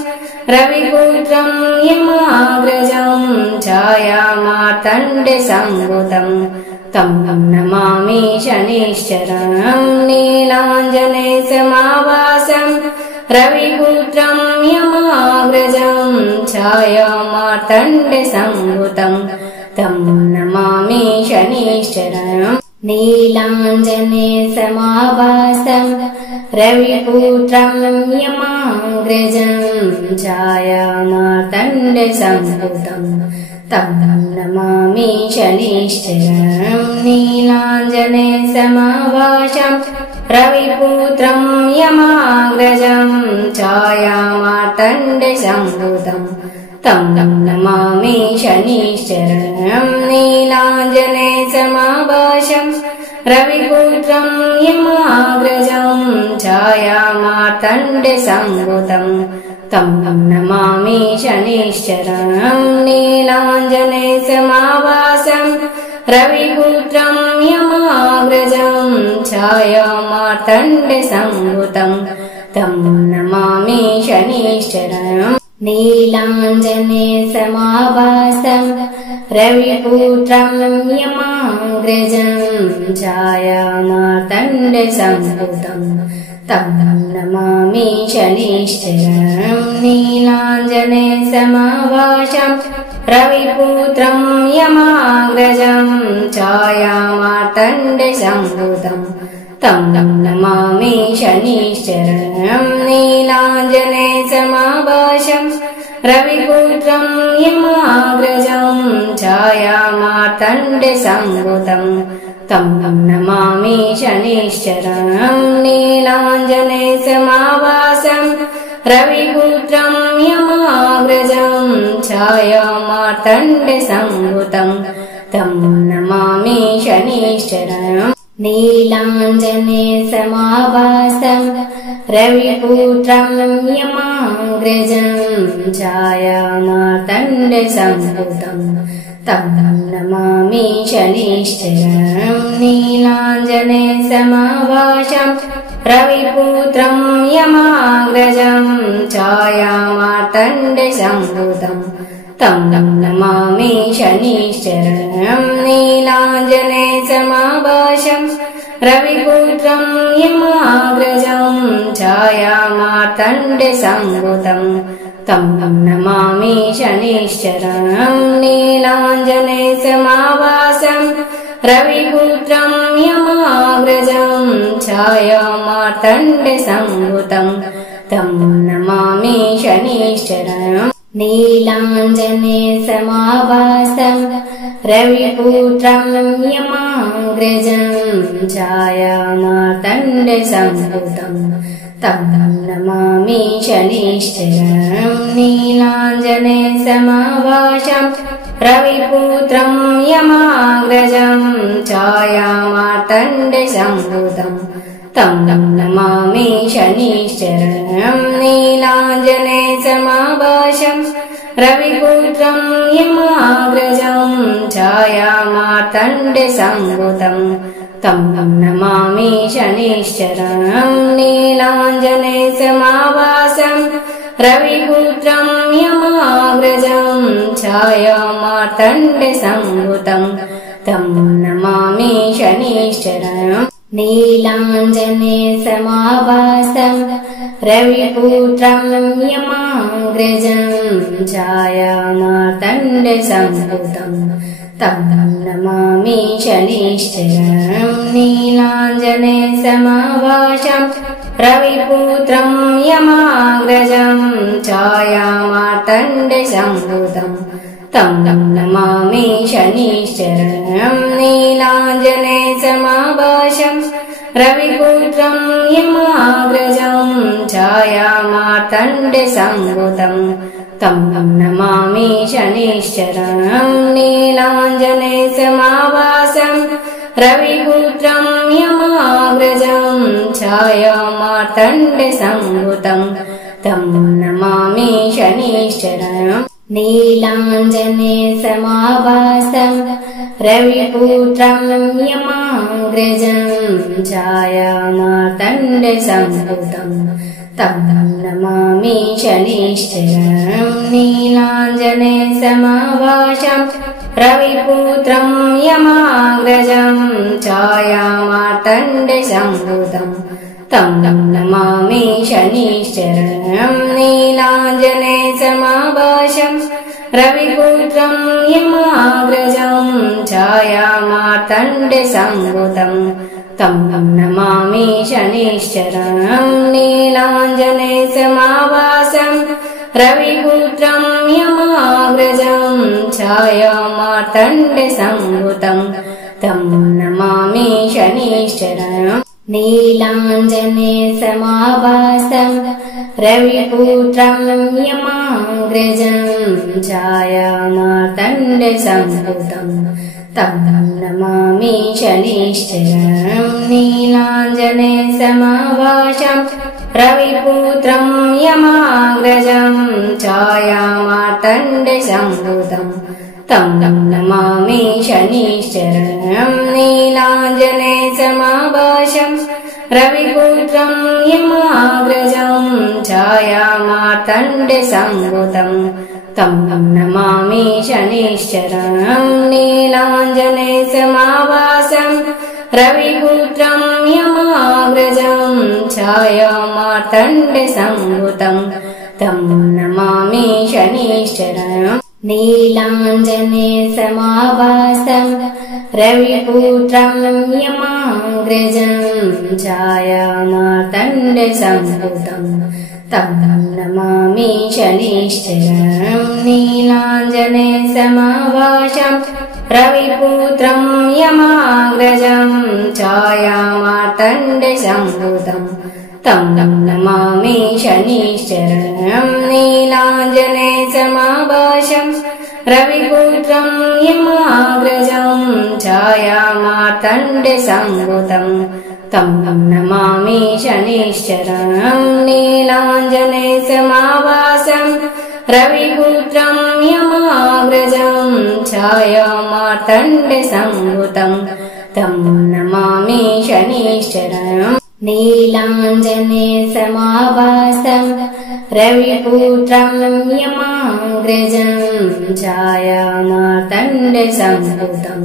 रविपुत्रं यमाग्रजं छायामार्तण्डसम्भुतं तं नमामि शनिश्चरं नीलाञ्जनेयसमाभासं रविपुत्रं यमाग्रजं छायामार्तण्डसम्भुतं तं नमामि शनिश्चरम् नीलाञ्जनेयसमाभासं रविपुत्रं यमाग्रजं छायामार्तण्डसम्भुतं तं नमामि शनिश्चरं नीलाञ्जनेयसमाभासं रविपुत्रं यमाग्रजं छायामार्तण्डसम्भुतं तं नमामि शनिश्चरं नीलाञ्जनेयसमाभासं रविपुत्रं यमाग्रजं छायामार्तण्डसम्भुतं तं नमामि शनिश्चरं नीलाञ्जनेयसमाभासं रविपुत्रं यमाग्रजं छायामार्तण्डसम्भुतं तं नमामि शनिश्चरम् नीलाञ्जनेयसमाभासं रविपुत्रं यमाग्रजं छायामार्तण्डसम्भुतं तं नमामि शनिश्चरम् नीलाञ्जनेयसमाभासं रविपुत्रं यमाग्रजं छायामार्तण्डसम्भूतं तं नमामि शनिश्चरम् नीलाञ्जनेयसमाभासं रविपुत्रं यमाग्रजं छायामार्तण्डसम्भूतं तं नमामि शनिश्चरम् नीलाञ्जनेयसमाभासं रविपुत्रं यमाग्रजं छायामार्तण्डसम्भूतं तं नमामि शनिश्चरम् नीलाञ्जनेयसमाभासं रविपुत्रं यमाग्रजं छायामार्तण्डसम्भूतं तं नमामि शनिश्चरम् नीलाञ्जनेयसमाभासं रविपुत्रं यमाग्रजं छायामार्तण्डसम्भूतं तं नमामि शनिश्चरम् नीलाञ्जनेयसमाभासं रविपुत्रं यमाग्रजं छायामार्तण्डसम्भूतं तं नमामि शनिश्चरम् नीलाञ्जनेयसमाभासं रविपुत्रं यमाग्रजं छायामार्तण्डसम्भूतं तं नमामि शनिश्चरम् नीलाञ्जनेयसमाभासं रविपुत्रं यमाग्रजं छायामार्तण्डसम्भूतं तं नमामि शनिश्चरम् नीलाञ्जनेयसमाभासं रविपुत्रं यमाग्रजं छायामार्तण्डसम्भूतं तं नमामि शनिश्चरम् नीलाञ्जनेयसमाभासं रविपुत्रं यमाग्रजं छायामार्तण्डसम्भूतं तं नमामि शनिश्चरम् नीलाञ्जनेयसमाभासं रविपुत्रं यमाग्रजं छायामार्तण्डसम्भूतं तं नमामि शनिश्चरम् नीलाञ्जनेयसमाभासं रविपुत्रं यमाग्रजं छायामार्तण्डसम्भूतं तं नमामि शनिश्चरम् नीलाञ्जनेयसमाभासं रविपुत्रं यमाग्रजं छायामार्तण्डसम्भूतं तं नमामि शनिश्चरम् नीलाञ्जनेयसमाभासं रविपुत्रं यमाग्रजं छायामार्तण्डसम्भूतं तं नमामि शनिश्चरम् नीलाञ्जनेयसमाभासं रविपुत्रं यमाग्रजं छायामार्तण्डसम्भूतं तं नमामि शनिश्चरम् नीलाञ्जनेयसमाभासं रविपुत्रं यमाग्रजं छायामार्तण्डसम्भूतं तं नमामि शनिश्चरम् नीलाञ्जनेयसमाभासं रविपुत्रं यमाग्रजं छायामार्तण्डसम्भूतं तं नमामि शनिश्चरम् नीलाञ्जनेयसमाभासं रविपुत्रं यमाग्रजं छायामार्तण्डसम्भूतं तं नमामि शनिश्चरम् नीलाञ्जनेयसमाभासं रविपुत्रं यमाग्रजं छायामार्तण्डसम्भूतं तं नमामि शनिश्चरम् नीलाञ्जनेयसमाभासं रविपुत्रं यमाग्रजं छायामार्तण्डसम्भूतं तं नमामि शनिश्चरम् नीलाञ्जनेयसमाभासं रविपुत्रं यमाग्रजं छायामार्तण्डसम्भूतं तं नमामि शनिश्चरम् नीलाञ्जनेयसमाभासं रविपुत्रं यमाग्रजं छायामार्तण्डसम्भूतं तं नमामि शनिश्चरम् नीलाञ्जनेयसमाभासं रविपुत्रं यमाग्रजं छायामार्तण्डसम्भुतं तं नमामि शनिश्चरम् नीलाञ्जने समाभासं रविपुत्रं यमाग्रजं छायामार्तण्डसम्भुतं तं नमामि शनिश्चरम् नीलाञ्जने समाभासं रविपुत्रं यमाग्रजं छायामार्तण्डसम्भुतं तं नमामि शनिश्चरम् नीलाञ्जने समाभासं रविपुत्रं यमाग्रजं छायामार्तण्डसम्भुतं तं नमामि शनिश्चरम् नीलाञ्जने समाभासं रविपुत्रं यमाग्रजं छायामार्तण्डसम्भुतं तं नमामि शनिश्चरम् नीलाञ्जने समाभासं रविपुत्रं यमाग्रजं छायामार्तण्डसम्भुतं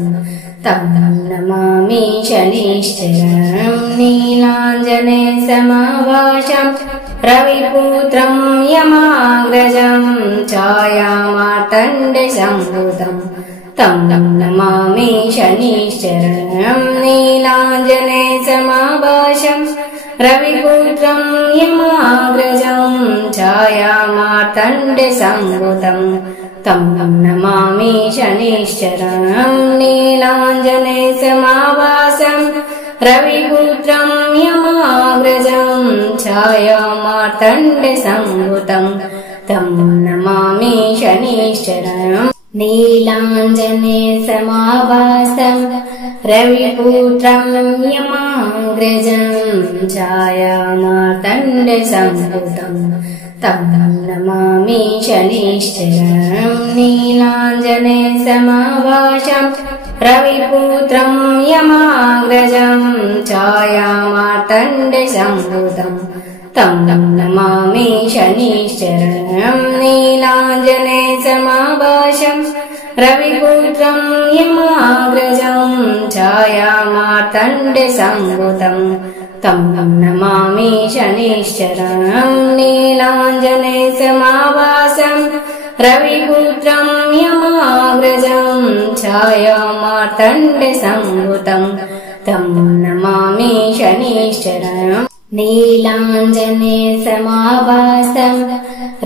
तं नमामि शनिश्चरम् नीलाञ्जने समाभासं रविपुत्रं यमाग्रजं छायामार्तण्डसम्भुतं तं नमामि शनिश्चरम् नीलाञ्जने समाभासं रविपुत्रं यमाग्रजं छायामार्तण्डसम्भुतं तं नमामि शनिश्चरम् नीलाञ्जने समाभासं रविपुत्रं यमाग्रजं छायामार्तण्डसम्भुतं तं नमामि शनिश्चरम् नीलाञ्जने समाभासं रविपुत्रं यमाग्रजं छायामार्तण्डसम्भुतं तं नमामि शनिश्चरम् नीलाञ्जने समाभासं रविपुत्रं यमाग्रजं छायामार्तण्डसम्भुतं तं नमामि शनिश्चरम् नीलाञ्जने समाभासं रविपुत्रं यमाग्रजं छायामार्तण्डसम्भुतं तं नमामि शनिश्चरम् नीलाञ्जने समाभासं रविपुत्रं यमाग्रजं छायामार्तण्डसम्भुतं तं नमामि शनिश्चरम् नीलाञ्जने समाभासं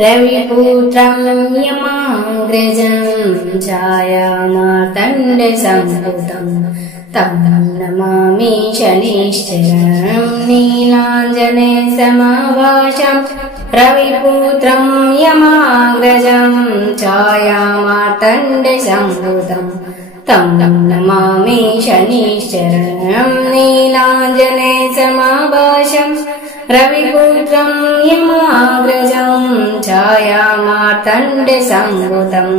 रविपुत्रं यमाग्रजं छायामार्तण्डसम्भुतं तं नमामि शनिश्चरम् नीलाञ्जने समाभासं रविपुत्रं यमाग्रजं छायामार्तण्डसम्भुतं तं नमामि शनिश्चरम् नीलाञ्जने समाभासं रविपुत्रं यमाग्रजं छायामार्तण्डसम्भुतं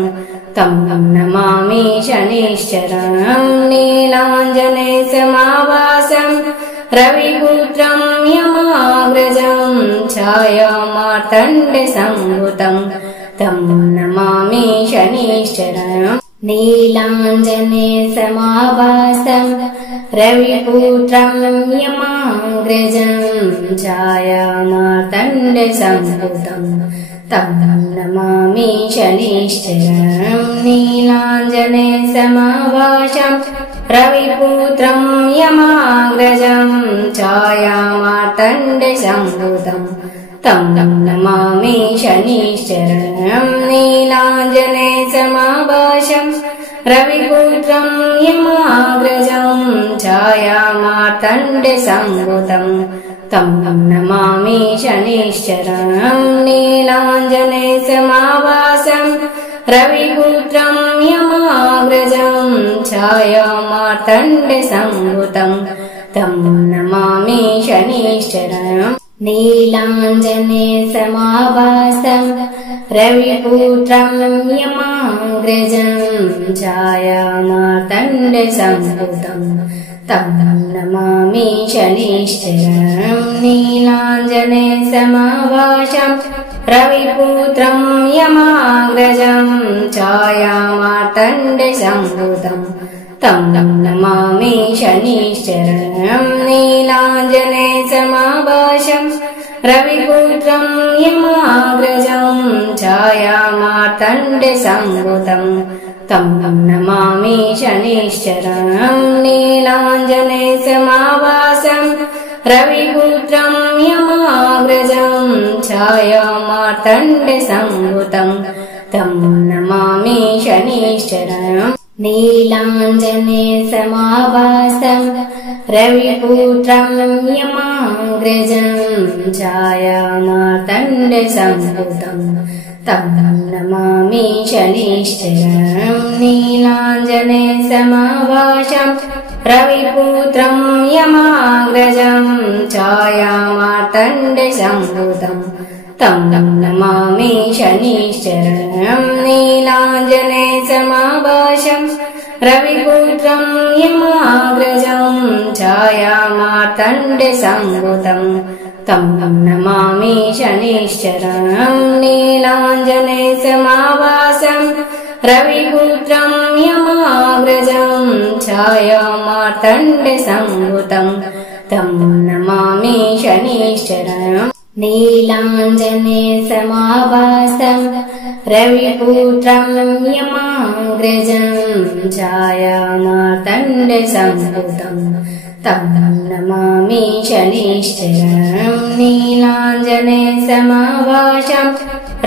तं नमामि शनिश्चरम् नीलाञ्जने समाभासं रविपुत्रं यमाग्रजं छायामार्तण्डसम्भुतं तं नमामि शनिश्चरम् नीलाञ्जने समाभासं रविपुत्रं यमाग्रजं छायामार्तण्डसम्भुतं तं नमामि शनिश्चरम् नीलाञ्जने समाभासं रविपुत्रं यमाग्रजं छायामार्तण्डसम्भुतं तं नमामि शनिश्चरम् नीलाञ्जने समाभासं रविपुत्रं यमाग्रजं छायामार्तण्डसम्भुतं तं नमामि शनिश्चरम् नीलाञ्जने समाभासं रविपुत्रं यमाग्रजं छायामार्तण्डसम्भुतं तं नमामि शनिश्चरम् नीलाञ्जने समाभासं रविपुत्रं यमाग्रजं छायामार्तण्डसम्भुतं तं नमामि शनिश्चरम् नीलाञ्जने समाभासं रविपुत्रं यमाग्रजं छायामार्तण्डसम्भुतं तं नमामि शनिश्चरं नीलाञ्जनेयसमाभासं रविपुत्रं यमाग्रजं छायामार्तण्डसम्भुतं तं नमामि शनिश्चरं नीलाञ्जनेयसमाभासं रविपुत्रं यमाग्रजं छायामार्तण्डसम्भुतं तं नमामि शनिश्चरम् नीलाञ्जनेयसमाभासं रविपुत्रं यमाग्रजं छायामार्तण्डसम्भुतं तं नमामि शनिश्चरं नीलाञ्जनेयसमाभासं रविपुत्रं यमाग्रजं छायामार्तण्डसम्भुतं तं नमामि शनिश्चरं नीलाञ्जनेयसमाभासं रविपुत्रं यमाग्रजं छायामार्तण्डसम्भुतं तं नमामि शनिश्चरं नीलाञ्जनेयसमाभासं रविपुत्रं यमाग्रजं छायामार्तण्डसम्भुतं तं नमामि शनिश्चरम् नीलाञ्जनेयसमाभासं रविपुत्रं यमाग्रजं छायामार्तण्डसम्भुतं तं नमामि शनिश्चरं नीलाञ्जनेयसमाभासं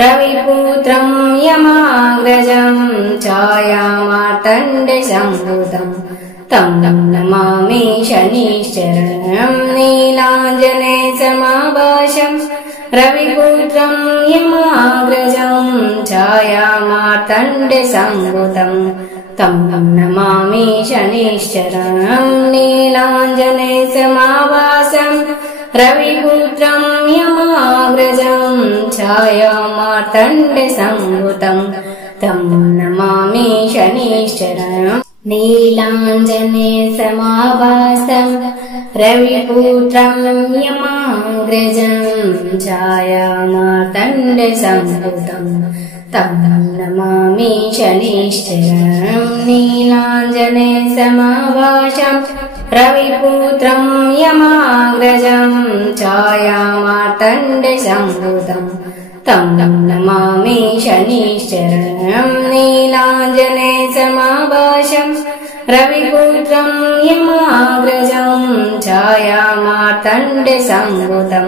रविपुत्रं यमाग्रजं छायामार्तण्डसम्भुतं तं नमामि शनिश्चरं नीलाञ्जनेयसमाभासं रविपुत्रं यमाग्रजं छायामार्तण्डसम्भुतं तं नमामि शनिश्चरं नीलाञ्जनेयसमाभासं रविपुत्रं यमाग्रजं छायामार्तण्डसम्भुतं तं नमामि शनिश्चरम् नीलाञ्जनेयसमाभासं रविपुत्रं यमाग्रजं छायामार्तण्डसम्भुतं तं नमामि शनिश्चरं नीलाञ्जनेयसमाभासं रविपुत्रं यमाग्रजं छायामार्तण्डसम्भुतं तं नमामि शनिश्चरं नीलाञ्जनेयसमाभासं रविपुत्रं यमाग्रजं छायामार्तण्डसम्भुतं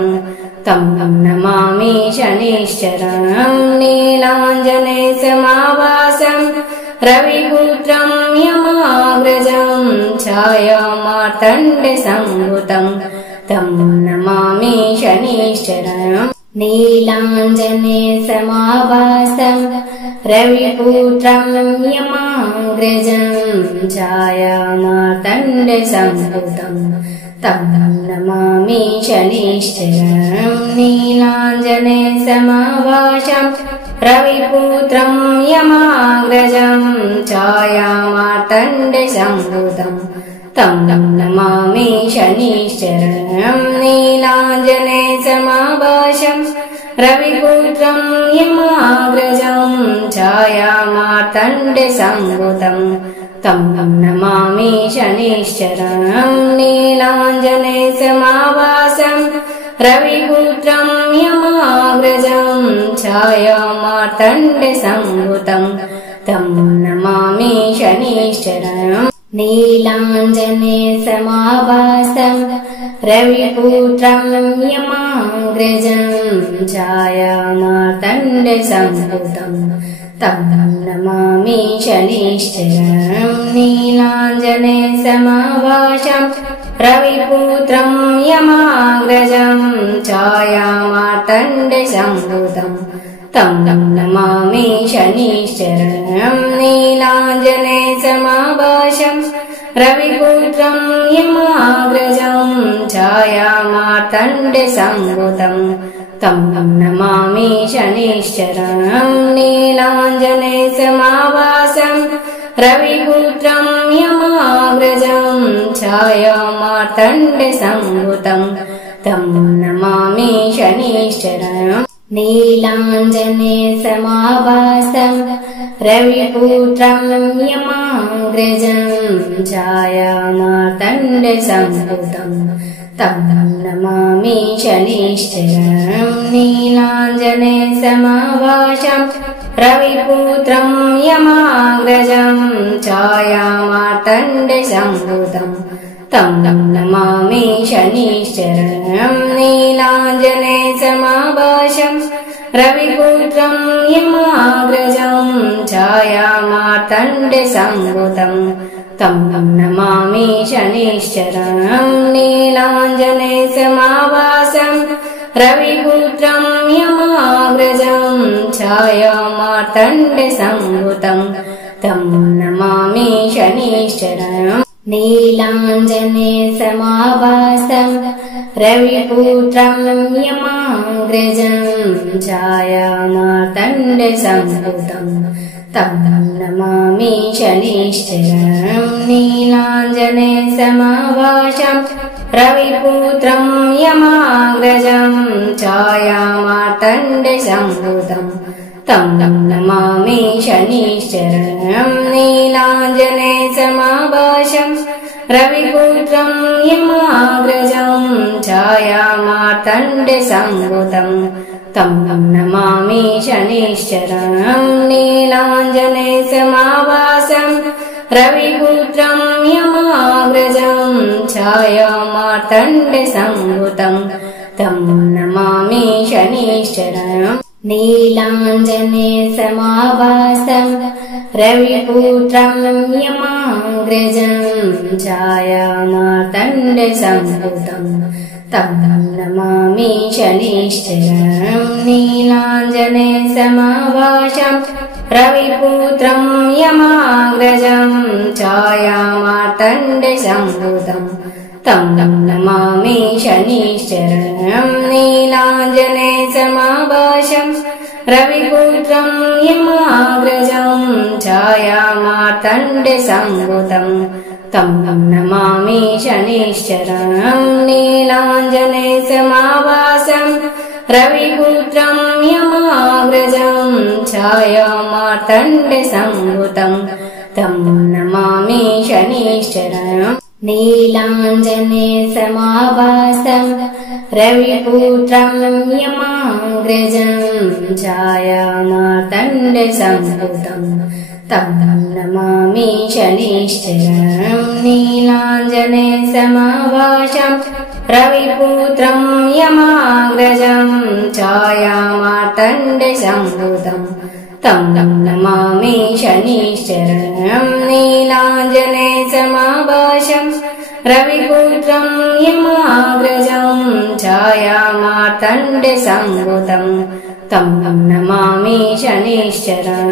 तं नमामि शनिश्चरं नीलाञ्जनेयसमाभासं रविपुत्रं यमाग्रजं छायामार्तण्डसम्भुतं तं नमामि शनिश्चरम् नीलाञ्जनेयसमाभासं रविपुत्रं यमाग्रजं छायामार्तण्डसम्भुतं तं नमामि शनिश्चरं नीलाञ्जनेयसमाभासं रविपुत्रं यमाग्रजं छायामार्तण्डसम्भुतं तं नमामि शनिश्चरं नीलाञ्जनेयसमाभासं रविपुत्रं यमाग्रजं छायामार्तण्डसम्भुतं तं नमामि शनिश्चरं नीलाञ्जनेयसमाभासं रविपुत्रं यमाग्रजं छायामार्तण्डसम्भुतं तं नमामि शनिश्चरम् नीलाञ्जनेयसमाभासं रविपुत्रं यमाग्रजं छायामार्तण्डसम्भुतं तं नमामि शनिश्चरं नीलाञ्जनेयसमाभासं रविपुत्रं यमाग्रजं छायामार्तण्डसम्भुतं तं नमामि शनिश्चरं नीलाञ्जनेयसमाभासं रविपुत्रं यमाग्रजं छायामार्तण्डसम्भुतं तं नमामि शनिश्चरं नीलाञ्जनेयसमाभासं रविपुत्रं यमाग्रजं छायामार्तण्डसम्भुतं तं नमामि शनिश्चरम् नीलाञ्जनेयसमाभासं रविपुत्रं यमाग्रजं छायामार्तण्डसम्भूतं तं नमामि शनिश्चरं नीलाञ्जने समाभाषं रविपुत्रं यमाग्रजं छायामार्तण्डसम्भूतं तं नमामि शनिश्चरं नीलाञ्जने समाभाषं रविपुत्रं यमाग्रजं छायामार्तण्डसम्भूतं तं नमामि शनिश्चरं नीलाञ्जने समाभासं रविपुत्रं यमाग्रजं छायामार्तण्डसम्भूतं तं नमामि शनिश्चरं नीलाञ्जने समाभासं रविपुत्रं यमाग्रजं छायामार्तण्डसम्भूतं तं नमामि शनिश्चरं नीलाञ्जने समाभाषं रविपुत्रं यमाग्रजं छायामार्तण्डसम्भूतं तं नमामि शनिश्चरं नीलाञ्जने समाभाषं रविपुत्रं यमाग्रजं छायामार्तण्डसम्भूतं तं नमामि शनिश्चरं नीलाञ्जने समाभासं रविपुत्रं यमाग्रजं छायामार्तण्डसम्भूतं तं नमामि शनिश्चरं नीलाञ्जने समाभासं रविपुत्रं यमाग्रजं छायामार्तण्डसम्भूतं तं नमामि शनिश्चरं नीलाञ्जने समाभाषं रविपुत्रं यमाग्रजं छायामार्तण्डसम्भूतं तं नमामि शनिश्चरं नीलाञ्जने समाभाषं रविपुत्रं यमाग्रजं छायामार्तण्डसम्भूतं तं नमामि शनिश्चरं नीलाञ्जने समाभासं रविपुत्रं यमाग्रजं छायामार्तण्डसम्भूतं तं नमामि शनिश्चरं नीलाञ्जने समाभासं रविपुत्रं यमाग्रजं छायामार्तण्डसम्भूतं तं नमामि शनिश्चरं नीलाञ्जने समाभाषं रविपुत्रं यमाग्रजं छायामार्तण्डसम्भूतं तं नमामि शनिश्चरं नीलाञ्जने समाभाषं रविपुत्रं यमाग्रजं छायामार्तण्डसम्भूतं तं नमामि शनिश्चरं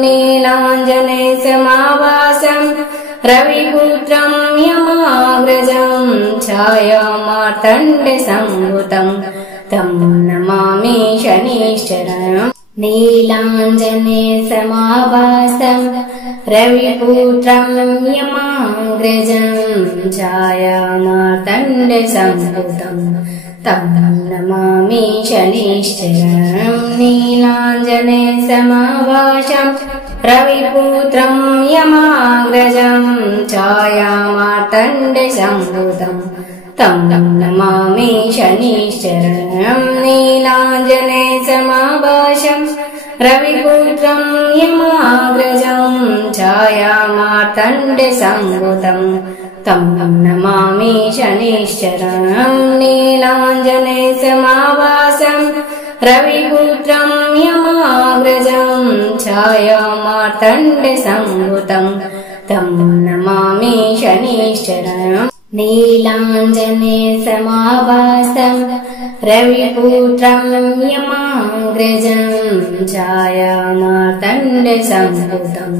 नीलाञ्जने समाभासं रविपुत्रं यमाग्रजं छायामार्तण्डसम्भूतं तं नमामि शनिश्चरं नीलाञ्जने समाभासं रविपुत्रं यमाग्रजं छायामार्तण्डसम्भूतं तं नमामि शनिश्चरं नीलाञ्जने समाभाषं रविपुत्रं यमाग्रजं छायामार्तण्डसम्भूतं तं नमामि शनिश्चरं नीलाञ्जने समाभाषं रविपुत्रं यमाग्रजं छायामार्तण्डसम्भूतं तं नमामि शनिश्चरं नीलाञ्जने समाभासं रविपुत्रं यमाग्रजं छायामार्तण्डसम्भूतं तं नमामि शनिश्चरं नीलाञ्जने समाभासं रविपुत्रं यमाग्रजं छायामार्तण्डसम्भूतं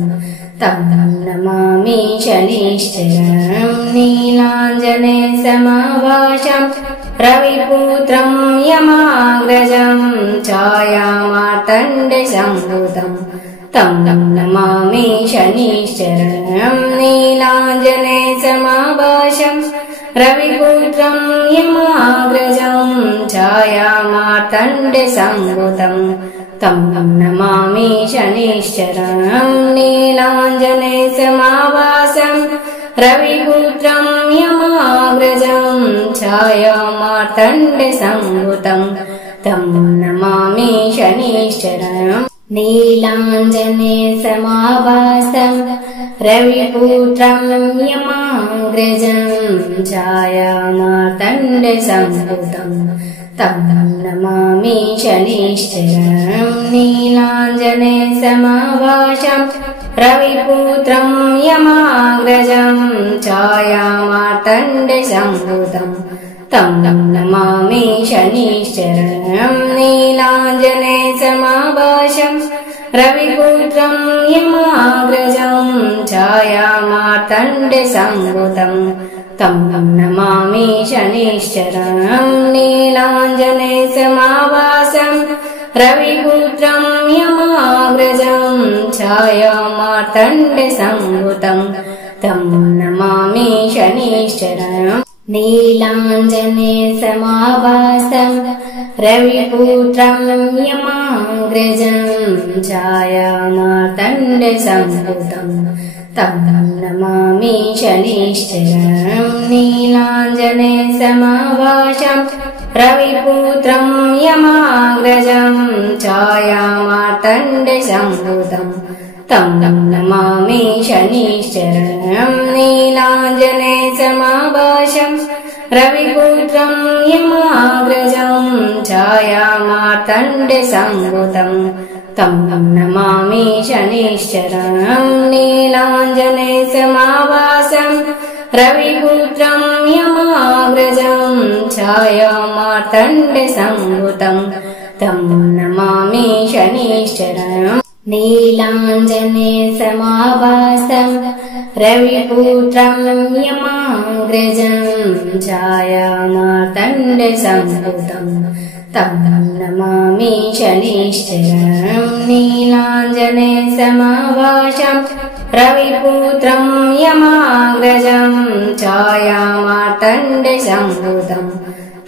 तं नमामि शनिश्चरं नीलाञ्जने समाभाषं रविपुत्रं यमाग्रजं छायामार्तण्डसम्भूतं तं नमामि शनिश्चरं नीलाञ्जने समाभाषं रविपुत्रं यमाग्रजं छायामार्तण्डसम्भूतं तं नमामि शनिश्चरं नीलाञ्जनेयसमाभासं रविपुत्रं यमाग्रजं छायामार्तण्डसंभूतं तं नमामि शनिश्चरम् नीलाञ्जनेयसमाभासं रविपुत्रं यमाग्रजं छायामार्तण्डसंभूतं तं नमामि शनिश्चरं नीलाञ्जनेयसमाभासं रविपुत्रं यमाग्रजं छायामार्तण्डसंभूतं तं नमामि शनिश्चरं नीलाञ्जनेयसमाभासं रविपुत्रं यमाग्रजं छायामार्तण्डसंभूतं तं नमामि शनिश्चरं नीलाञ्जनेयसमाभासं रविपुत्रं यमाग्रजं छायामार्तण्डसंभूतं तं नमामि शनिश्चरम् नीलाञ्जनेयसमाभासं रविपुत्रं यमाग्रजं छायामार्तण्डसंभूतं तं नमामि शनिश्चरं नीलाञ्जनेयसमाभासं रविपुत्रं यमाग्रजं छायामार्तण्डसंभूतं तं नमामि शनिश्चरं नीलाञ्जनेयसमाभासं रविपुत्रं यमाग्रजं छायामार्तण्डसंभूतं तं नमामि शनिश्चरं नीलाञ्जनेयसमाभासं रविपुत्रं यमाग्रजं छायामार्तण्डसंभूतं तं नमामि शनिश्चरम् नीलाञ्जनेयसमाभासं रविपुत्रं यमाग्रजं छायामार्तण्डसंभूतं तं नमामि शनिश्चरं नीलाञ्जनेयसमाभासं रविपुत्रं यमाग्रजं छायामार्तण्डसंभूतं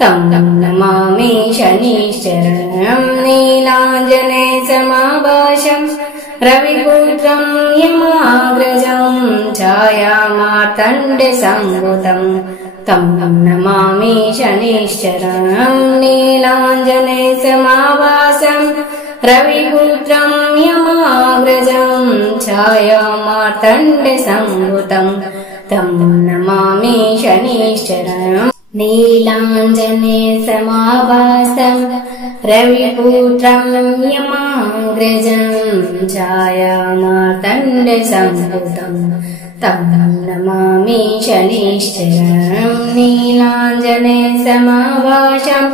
तं नमामि शनिश्चरं नीलाञ्जनेयसमाभासं रविपुत्रं यमाग्रजं छायामार्तण्डसंभूतं तं नमामि शनिश्चरं नीलाञ्जनेयसमाभासं रविपुत्रं यमाग्रजं छायामार्तण्डसंभूतं तं नमामि शनिश्चरम् नीलाञ्जनेयसमाभासं रविपुत्रं यमाग्रजं छायामार्तण्डसंभूतं तं नमामि शनिश्चरं नीलाञ्जनेयसमाभासं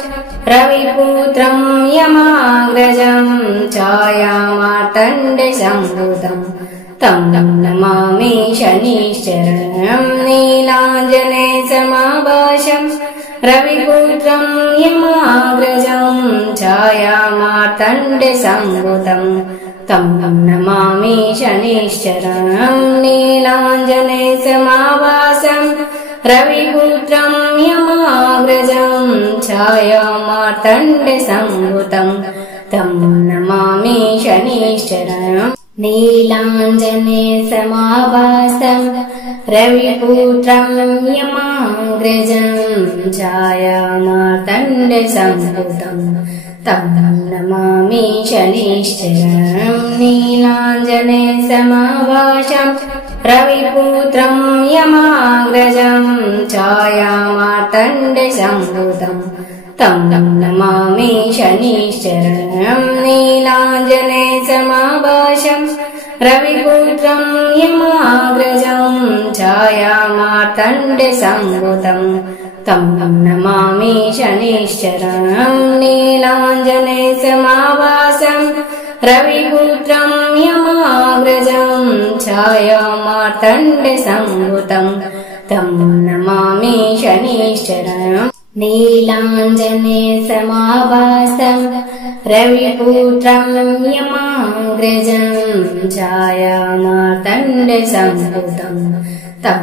रविपुत्रं यमाग्रजं छायामार्तण्डसंभूतं तं नमामि शनिश्चरं नीलाञ्जनेयसमाभासं रविपुत्रं यमाग्रजं छायामार्तण्डसंभूतं तं नमामि शनिश्चरं नीलाञ्जनेयसमाभासं रविपुत्रं यमाग्रजं छायामार्तण्डसंभूतं तं नमामि शनिश्चरम् नीलाञ्जनेयसमाभासं रविपुत्रं यमाग्रजं छायामार्तण्डसंभूतं तं नमामि शनिश्चरं नीलाञ्जनेयसमाभासं रविपुत्रं यमाग्रजं छायामार्तण्डसंभूतं तं नमामि शनिश्चरं नीलाञ्जनेयसमाभासं रविपुत्रं यमाग्रजं छायामार्तण्डसंभूतं तं नमामि शनिश्चरं नीलाञ्जनेयसमाभासं रविपुत्रं यमाग्रजं छायामार्तण्डसंभूतं तं नमामि शनिश्चरम् नीलाञ्जनेयसमाभासं रविपुत्रं यमाग्रजं छायामार्तण्डसंभूतं तं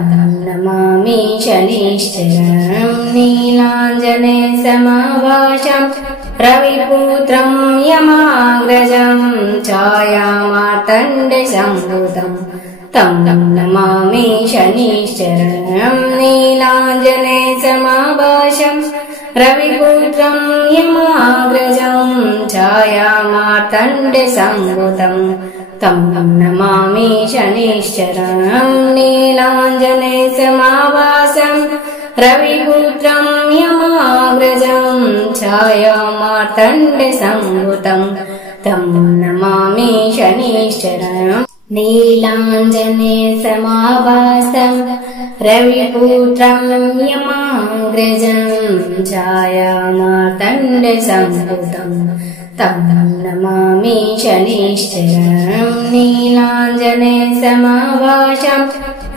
नमामि शनिश्चरं नीलाञ्जनेयसमाभासं रविपुत्रं यमाग्रजं छायामार्तण्डसम्भूतं तं नमामि शनिश्चरं नीलाञ्जनेयसमाभासं रविपुत्रं यमाग्रजं छायामार्तण्डसम्भूतं तं नमामि शनिश्चरं नीलाञ्जनेयसमाभासं रविपुत्रं यमाग्रजं छायामार्तण्डसम्भूतं तं नमामि शनिश्चरम् नीलाञ्जनेयसमाभासं रविपुत्रं यमाग्रजं छायामार्तण्डसम्भूतं तं नमामि शनिश्चरं नीलाञ्जनेयसमाभासं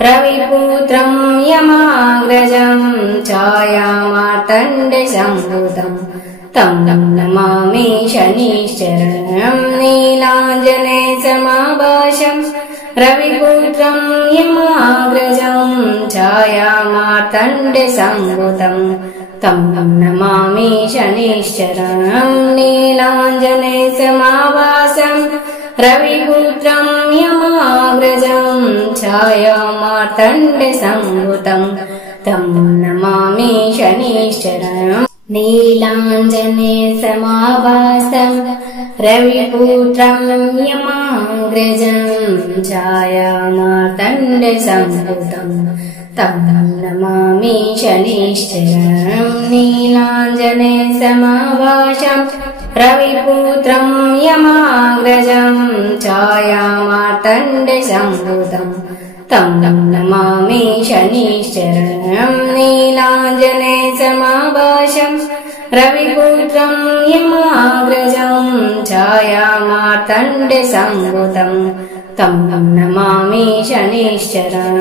रविपुत्रं यमाग्रजं छायामार्तण्डसम्भूतं तं नमामि शनिश्चरं नीलाञ्जनेयसमाभासं रविपुत्रं यमाग्रजं छायामार्तण्डसम्भूतं तं नमामि शनिश्चरं नीलाञ्जनेयसमाभासं रविपुत्रं यमाग्रजं छायामार्तण्डसम्भूतं तं नमामि शनिश्चरम् नीलाञ्जनेयसमाभासं रविपुत्रं यमाग्रजं छायामार्तण्डसम्भूतं तं नमामि शनिश्चरं नीलाञ्जनेयसमाभासं रविपुत्रं यमाग्रजं छायामार्तण्डसम्भूतं तं नमामि शनिश्चरं नीलाञ्जनेयसमाभासं रविपुत्रं यमाग्रजं छायामार्तण्डसम्भूतं तं नमामि शनिश्चरं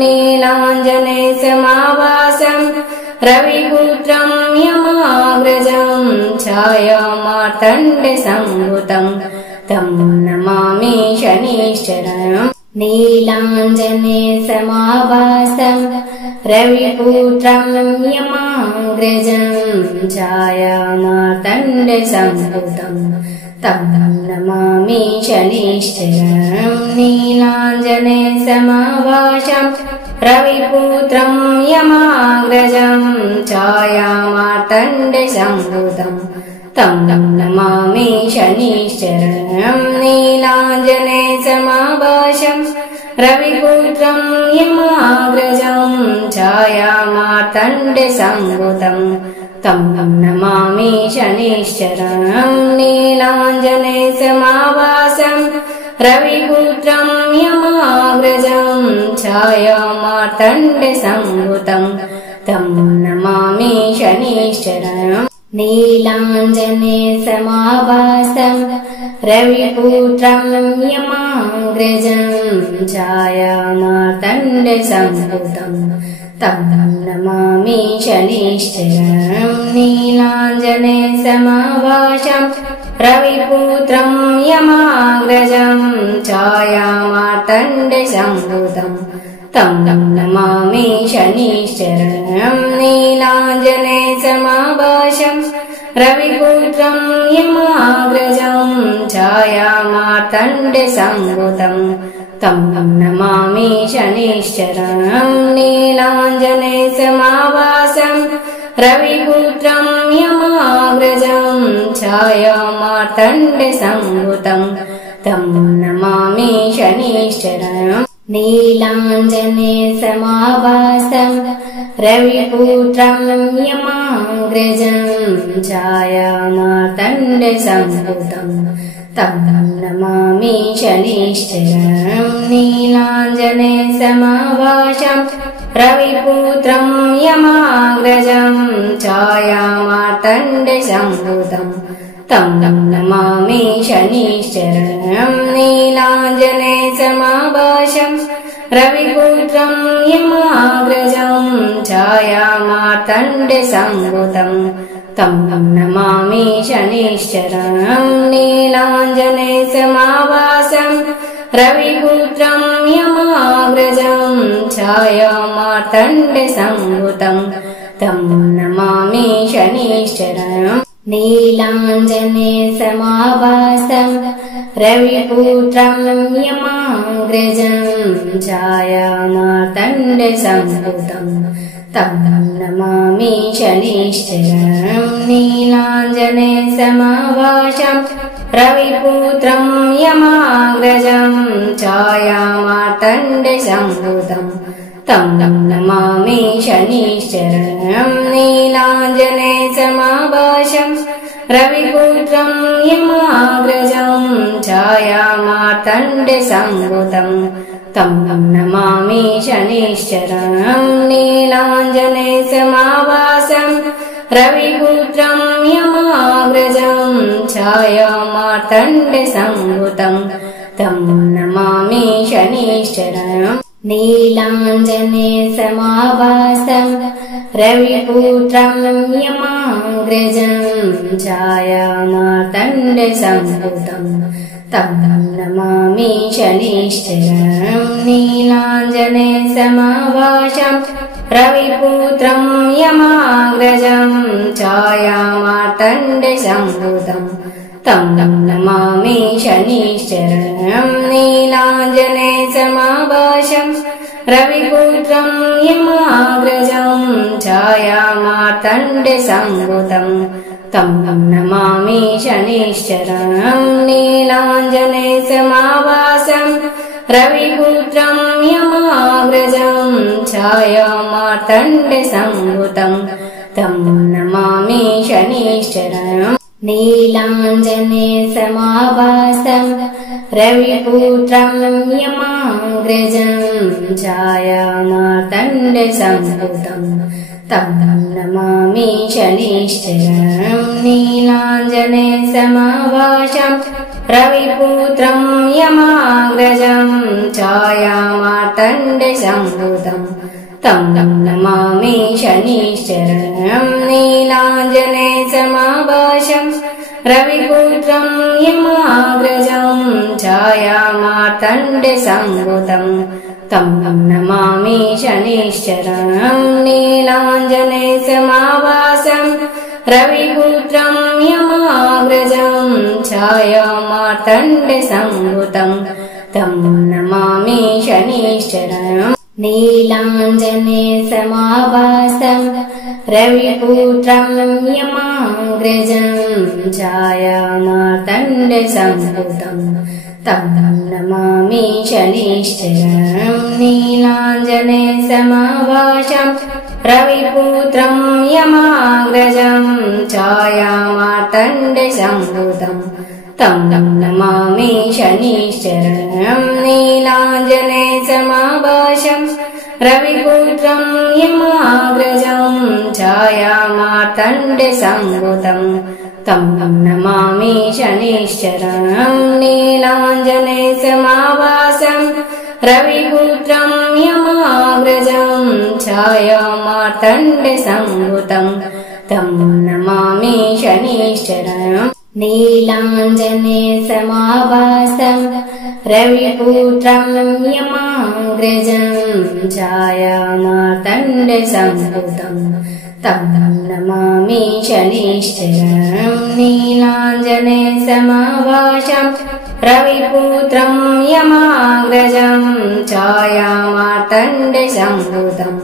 नीलाञ्जनेयसमाभासं रविपुत्रं यमाग्रजं छायामार्तण्डसम्भूतं तं नमामि शनिश्चरम् नीलाञ्जनेयसमाभासं रविपुत्रं यमाग्रजं छायामार्तण्डसम्भूतं तं नमामि शनिश्चरं नीलाञ्जनेयसमाभासं रविपुत्रं यमाग्रजं छायामार्तण्डसम्भूतं तं नमामि शनिश्चरं नीलाञ्जनेयसमाभासं रविपुत्रं यमाग्रजं छायामार्तण्डसम्भूतं तं नमामि शनिश्चरं नीलाञ्जनेयसमाभासं रविपुत्रं यमाग्रजं छायामार्तण्डसम्भूतं तं नमामि शनिश्चरम् नीलाञ्जनेयसमाभासं रविपुत्रं यमाग्रजं छायामार्तण्डसम्भूतं तं नमामि शनिश्चरं नीलाञ्जनेयसमाभासं रविपुत्रं यमाग्रजं छायामार्तण्डसम्भूतं तं नमामि शनिश्चरं नीलाञ्जनेयसमाभासं रविपुत्रं यमाग्रजं छायामार्तण्डसम्भूतं तं नमामि शनिश्चरं नीलाञ्जनेयसमाभासं रविपुत्रं यमाग्रजं छायामार्तण्डसम्भूतं तं नमामि शनिश्चरम् नीलाञ्जनेयसमाभासं रविपुत्रं यमाग्रजं छायामार्तण्डसम्भूतं तं नमामि शनिश्चरं नीलाञ्जनेयसमाभासं रविपुत्रं यमाग्रजं छायामार्तण्डसम्भूतं तं नमामि शनिश्चरं नीलाञ्जनेयसमाभासं रविपुत्रं यमाग्रजं छायामार्तण्डसम्भूतं तं नमामि शनिश्चरं नीलाञ्जनेयसमाभासं रविपुत्रं यमाग्रजं छायामार्तण्डसम्भूतं तं नमामि शनिश्चरम् नीलाञ्जने समाभासं रविपुत्रं यमाग्रजं छायामार्तण्डसम्भूतं तं नमामि शनिश्चरं नीलाञ्जने समाभासं रविपुत्रं यमाग्रजं छायामार्तण्डसम्भूतं तं नमामि शनिश्चरं नीलाञ्जने समाभासं रविपुत्रं यमाग्रजं छायामार्तण्डसम्भूतं तं नमामि शनिश्चरं नीलाञ्जने समाभासं रविपुत्रं यमाग्रजं छायामार्तण्डसम्भूतं तं नमामि शनिश्चरं नीलाञ्जने समाभासं रविपुत्रं यमाग्रजं छायामार्तण्डसम्भूतं तं नमामि शनिश्चरं नीलाञ्जने समाभासं रविपुत्रं यमाग्रजं छायामार्तण्डसम्भूतं तं नमामि शनिश्चरं नीलाञ्जने समाभासं रविपुत्रं यमाग्रजं छायामार्तण्डसम्भूतं तं नमामि शनिश्चरं नीलाञ्जने समाभासं रविपुत्रं यमाग्रजं छायामार्तण्डसम्भूतं तं नमामि शनिश्चरं नीलाञ्जने समाभासं रविपुत्रं यमाग्रजं छायामार्तण्डसम्भूतं तं नमामि शनिश्चरं नीलाञ्जने समाभासं रविपुत्रं यमाग्रजं छायामार्तण्डसम्भूतं तं नमामि शनिश्चरं नीलाञ्जने समाभासं रविपुत्रं यमाग्रजं छायामार्तण्डसम्भूतं तं नमामि शनिश्चरं नीलाञ्जने समाभासं रविपुत्रं यमाग्रजं छायामार्तण्डसम्भूतं तं नमामि शनिश्चरं नीलाञ्जने समाभासं रविपुत्रं यमाग्रजं छायामार्तण्डसम्भूतं तं नमामि शनिश्चरं नीलाञ्जने समाभासं रविपुत्रं यमाग्रजं छायामार्तण्डसम्भूतं तं नमामि शनिश्चरं नीलाञ्जने समाभासं रविपुत्रं यमाग्रजं छायामार्तण्डसम्भूतं तं नमामि शनिश्चरं नीलाञ्जने समाभासं रविपुत्रं यमाग्रजं छायामार्तण्डसम्भूतं तं नमामि शनिश्चरं नीलाञ्जने समाभासं रविपुत्रं यमाग्रजं छायामार्तण्डसम्भूतं तं नमामि शनिश्चरं नीलाञ्जने समाभासं रविपुत्रं यमाग्रजं छायामार्तण्डसम्भूतं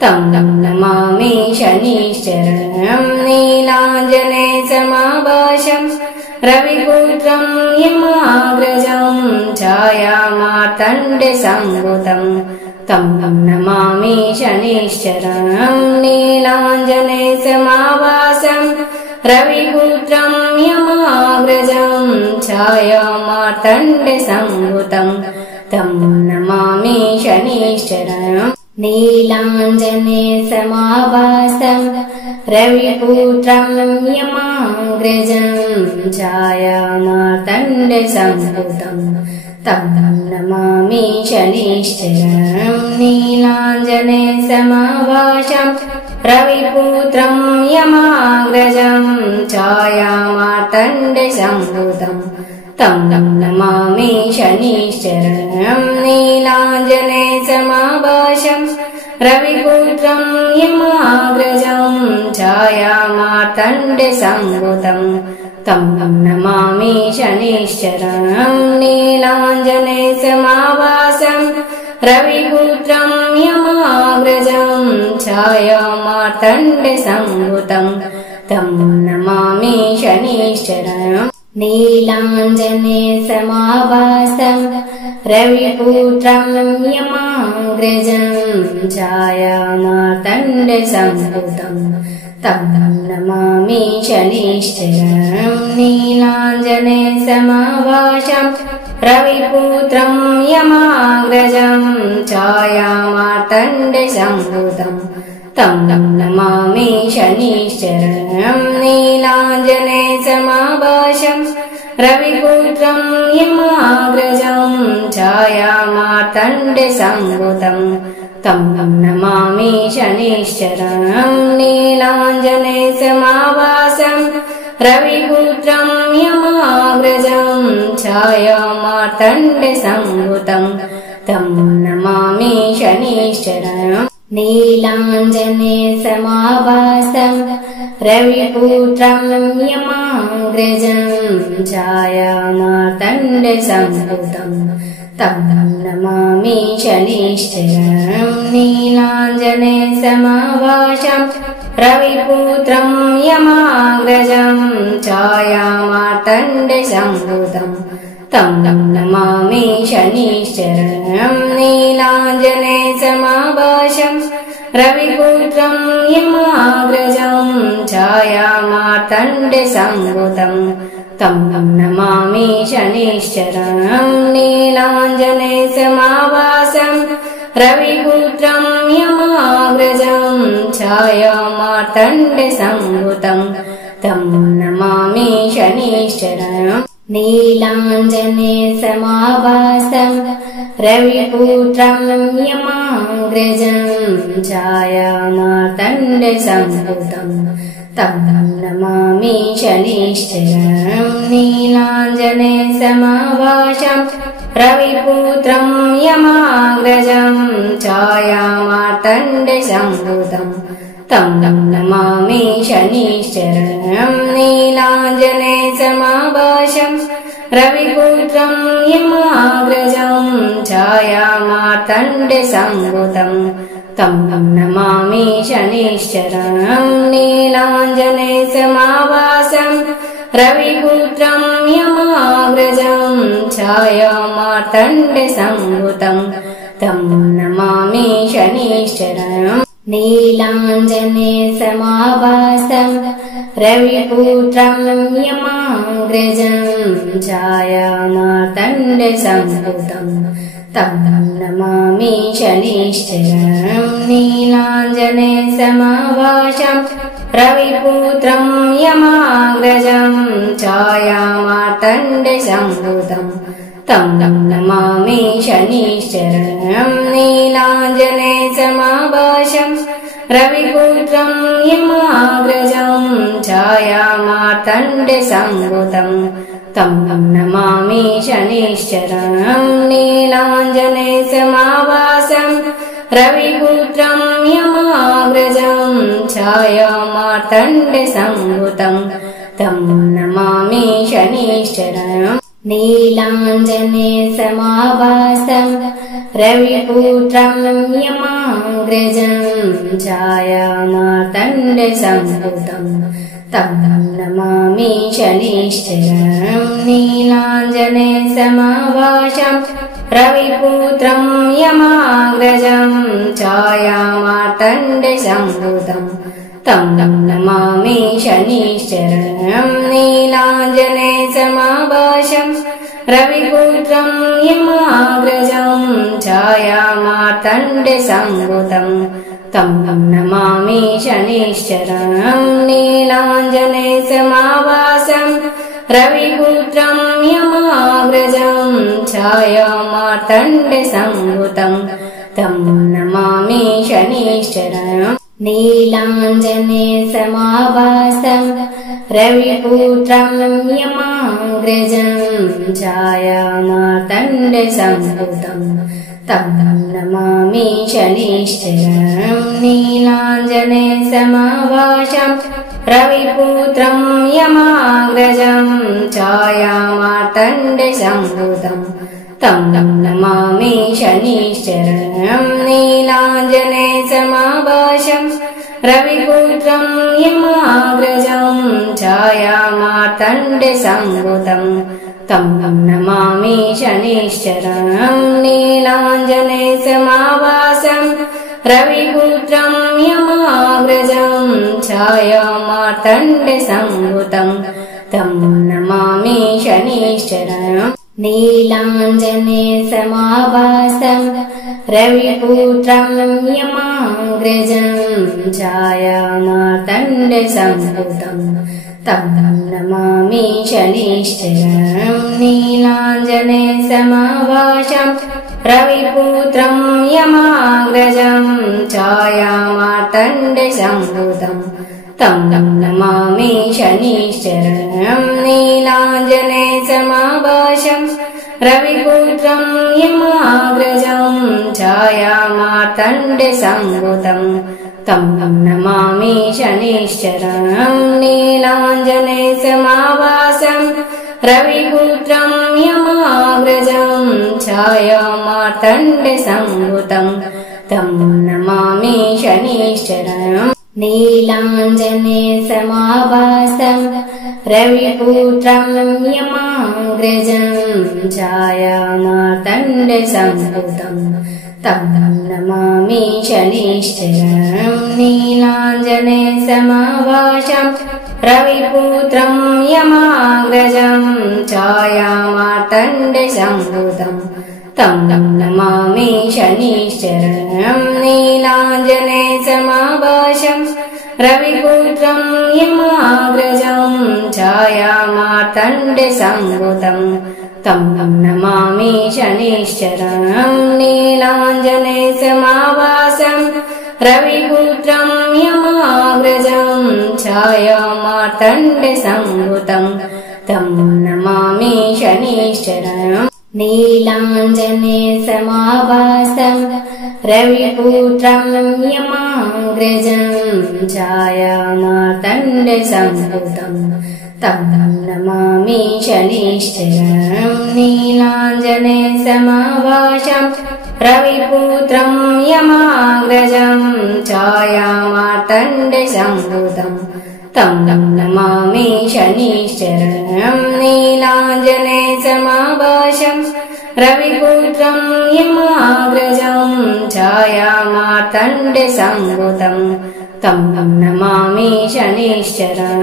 तं नमामि शनिश्चरं नीलाञ्जने समाभासं रविपुत्रं यमाग्रजं छायामार्तण्डसम्भूतं तं नमामि शनिश्चरं नीलाञ्जने समाभासं रविपुत्रं यमाग्रजं छायामार्तण्डसम्भूतं तं नमामि शनिश्चरं नीलाञ्जने समाभासं रविपुत्रं यमाग्रजं छायामार्तण्डसम्भूतं तं नमामि शनिश्चरं नीलाञ्जने समाभासं रविपुत्रं यमाग्रजं छायामार्तण्डसम्भूतं तं नमामि शनिश्चरं नीलाञ्जने समाभासं रविपुत्रं यमाग्रजं छायामार्तण्डसम्भुतं तं नमामि शनिश्चरं नीलाञ्जनेयसमाभासं रविपुत्रं यमाग्रजं छायामार्तण्डसम्भुतं तं नमामि शनिश्चरम् नीलाञ्जनेयसमाभासं रविपुत्रं यमाग्रजं छायामार्तण्डसम्भुतं तं नमामि शनिश्चरं नीलाञ्जनेयसमाभासं रविपुत्रं यमाग्रजं छायामार्तण्डसम्भुतं तं नमामि शनिश्चरं नीलाञ्जनेयसमाभासं रविपुत्रं यमाग्रजं छायामार्तण्डसम्भुतं तं नमामि शनिश्चरं नीलाञ्जनेयसमाभासं रविपुत्रं यमाग्रजं छायामार्तण्डसम्भुतं तं नमामि शनिश्चरम् नीलाञ्जनेयसमाभासं रविपुत्रं यमाग्रजं छायामार्तण्डसम्भुतं तं नमामि शनिश्चरं नीलाञ्जनेयसमाभासं रविपुत्रं यमाग्रजं छायामार्तण्डसम्भुतं तं नमामि शनिश्चरं नीलाञ्जनेयसमाभासं रविपुत्रं यमाग्रजं छायामार्तण्डसम्भुतं तं नमामि शनिश्चरं नीलाञ्जनेयसमाभासं रविपुत्रं यमाग्रजं छायामार्तण्डसम्भुतं तं नमामि शनिश्चरम् नीलाञ्जनेयसमाभासं रविपुत्रं यमाग्रजं छायामार्तण्डसम्भुतं तं नमामि शनिश्चरं नीलाञ्जनेयसमाभासं रविपुत्रं यमाग्रजं छायामार्तण्डसम्भुतं तं नमामि शनिश्चरं नीलाञ्जनेयसमाभासं रविपुत्रं यमाग्रजं छायामार्तण्डसम्भुतं तं नमामि शनिश्चरं नीलाञ्जनेयसमाभासं रविपुत्रं यमाग्रजं छायामार्तण्डसम्भुतं तं नमामि शनिश्चरम् नीलाञ्जनेयसमाभासं रविपुत्रं यमाग्रजं छायामार्तण्डसम्भुतं तं नमामि शनिश्चरं नीलाञ्जनेयसमाभासं रविपुत्रं यमाग्रजं छायामार्तण्डसम्भुतं तं नमामि शनिश्चरं नीलाञ्जनेयसमाभासं रविपुत्रं यमाग्रजं छायामार्तण्डसम्भुतं तं नमामि शनिश्चरं नीलाञ्जनेयसमाभासं रविपुत्रं यमाग्रजं छायामार्तण्डसम्भुतं तं नमामि शनिश्चरम् नीलाञ्जनेयसमाभासं रविपुत्रं यमाग्रजं छायामार्तण्डसम्भुतं तं नमामि शनिश्चरं नीलाञ्जनेयसमाभासं रविपुत्रं यमाग्रजं छायामार्तण्डसम्भुतं तं नमामि शनिश्चरं नीलाञ्जनेयसमाभासं रविपुत्रं यमाग्रजं छायामार्तण्डसम्भुतं तं नमामि शनिश्चरं नीलाञ्जनेयसमाभासं रविपुत्रं यमाग्रजं छायामार्तण्डसम्भुतं तं नमामि शनिश्चरम् नीलाञ्जनेयसमाभासं रविपुत्रं यमाग्रजं छायामार्तण्डसम्भुतं तं नमामि शनिश्चरं नीलाञ्जनेयसमाभासं रविपुत्रं यमाग्रजं छायामार्तण्डसम्भूतं तं नमामि शनिश्चरं नीलाञ्जनेयसमाभासं रविपुत्रं यमाग्रजं छायामार्तण्डसम्भूतं तं नमामि शनिश्चरं नीलाञ्जनेयसमाभासं रविपुत्रं यमाग्रजं छायामार्तण्डसम्भूतं तं नमामि शनिश्चरं नीलाञ्जनेयसमाभासं रविपुत्रं यमाग्रजं छायामार्तण्डसम्भूतं तं नमामि शनिश्चरं नीलाञ्जनेयसमाभासं रविपुत्रं यमाग्रजं छायामार्तण्डसम्भूतं तं नमामि शनिश्चरं नीलाञ्जनेयसमाभासं रविपुत्रं यमाग्रजं छायामार्तण्डसम्भूतं तं नमामि शनिश्चरं नीलाञ्जनेयसमाभासं रविपुत्रं यमाग्रजं छायामार्तण्डसम्भूतं तं नमामि शनिश्चरं नीलाञ्जनेयसमाभासं रविपुत्रं यमाग्रजं छायामार्तण्डसम्भूतं तं नमामि शनिश्चरं नीलाञ्जनेयसमाभासं रविपुत्रं यमाग्रजं छायामार्तण्डसम्भूतं तं नमामि शनिश्चरं नीलाञ्जनेयसमाभासं रविपुत्रं यमाग्रजं छायामार्तण्डसम्भूतं तं नमामि शनिश्चरं नीलाञ्जनेयसमाभासं रविपुत्रं यमाग्रजं छायामार्तण्डसम्भूतं तं नमामि शनिश्चरं नीलाञ्जनेयसमाभासं रविपुत्रं यमाग्रजं छायामार्तण्डसम्भूतं तं नमामि शनिश्चरं नीलाञ्जनेयसमाभासं रविपुत्रं यमाग्रजं छायामार्तण्डसम्भूतं तं नमामि शनिश्चरं नीलाञ्जनेयसमाभासं रविपुत्रं यमाग्रजं छायामार्तण्डसम्भूतं तं नमामि शनिश्चरं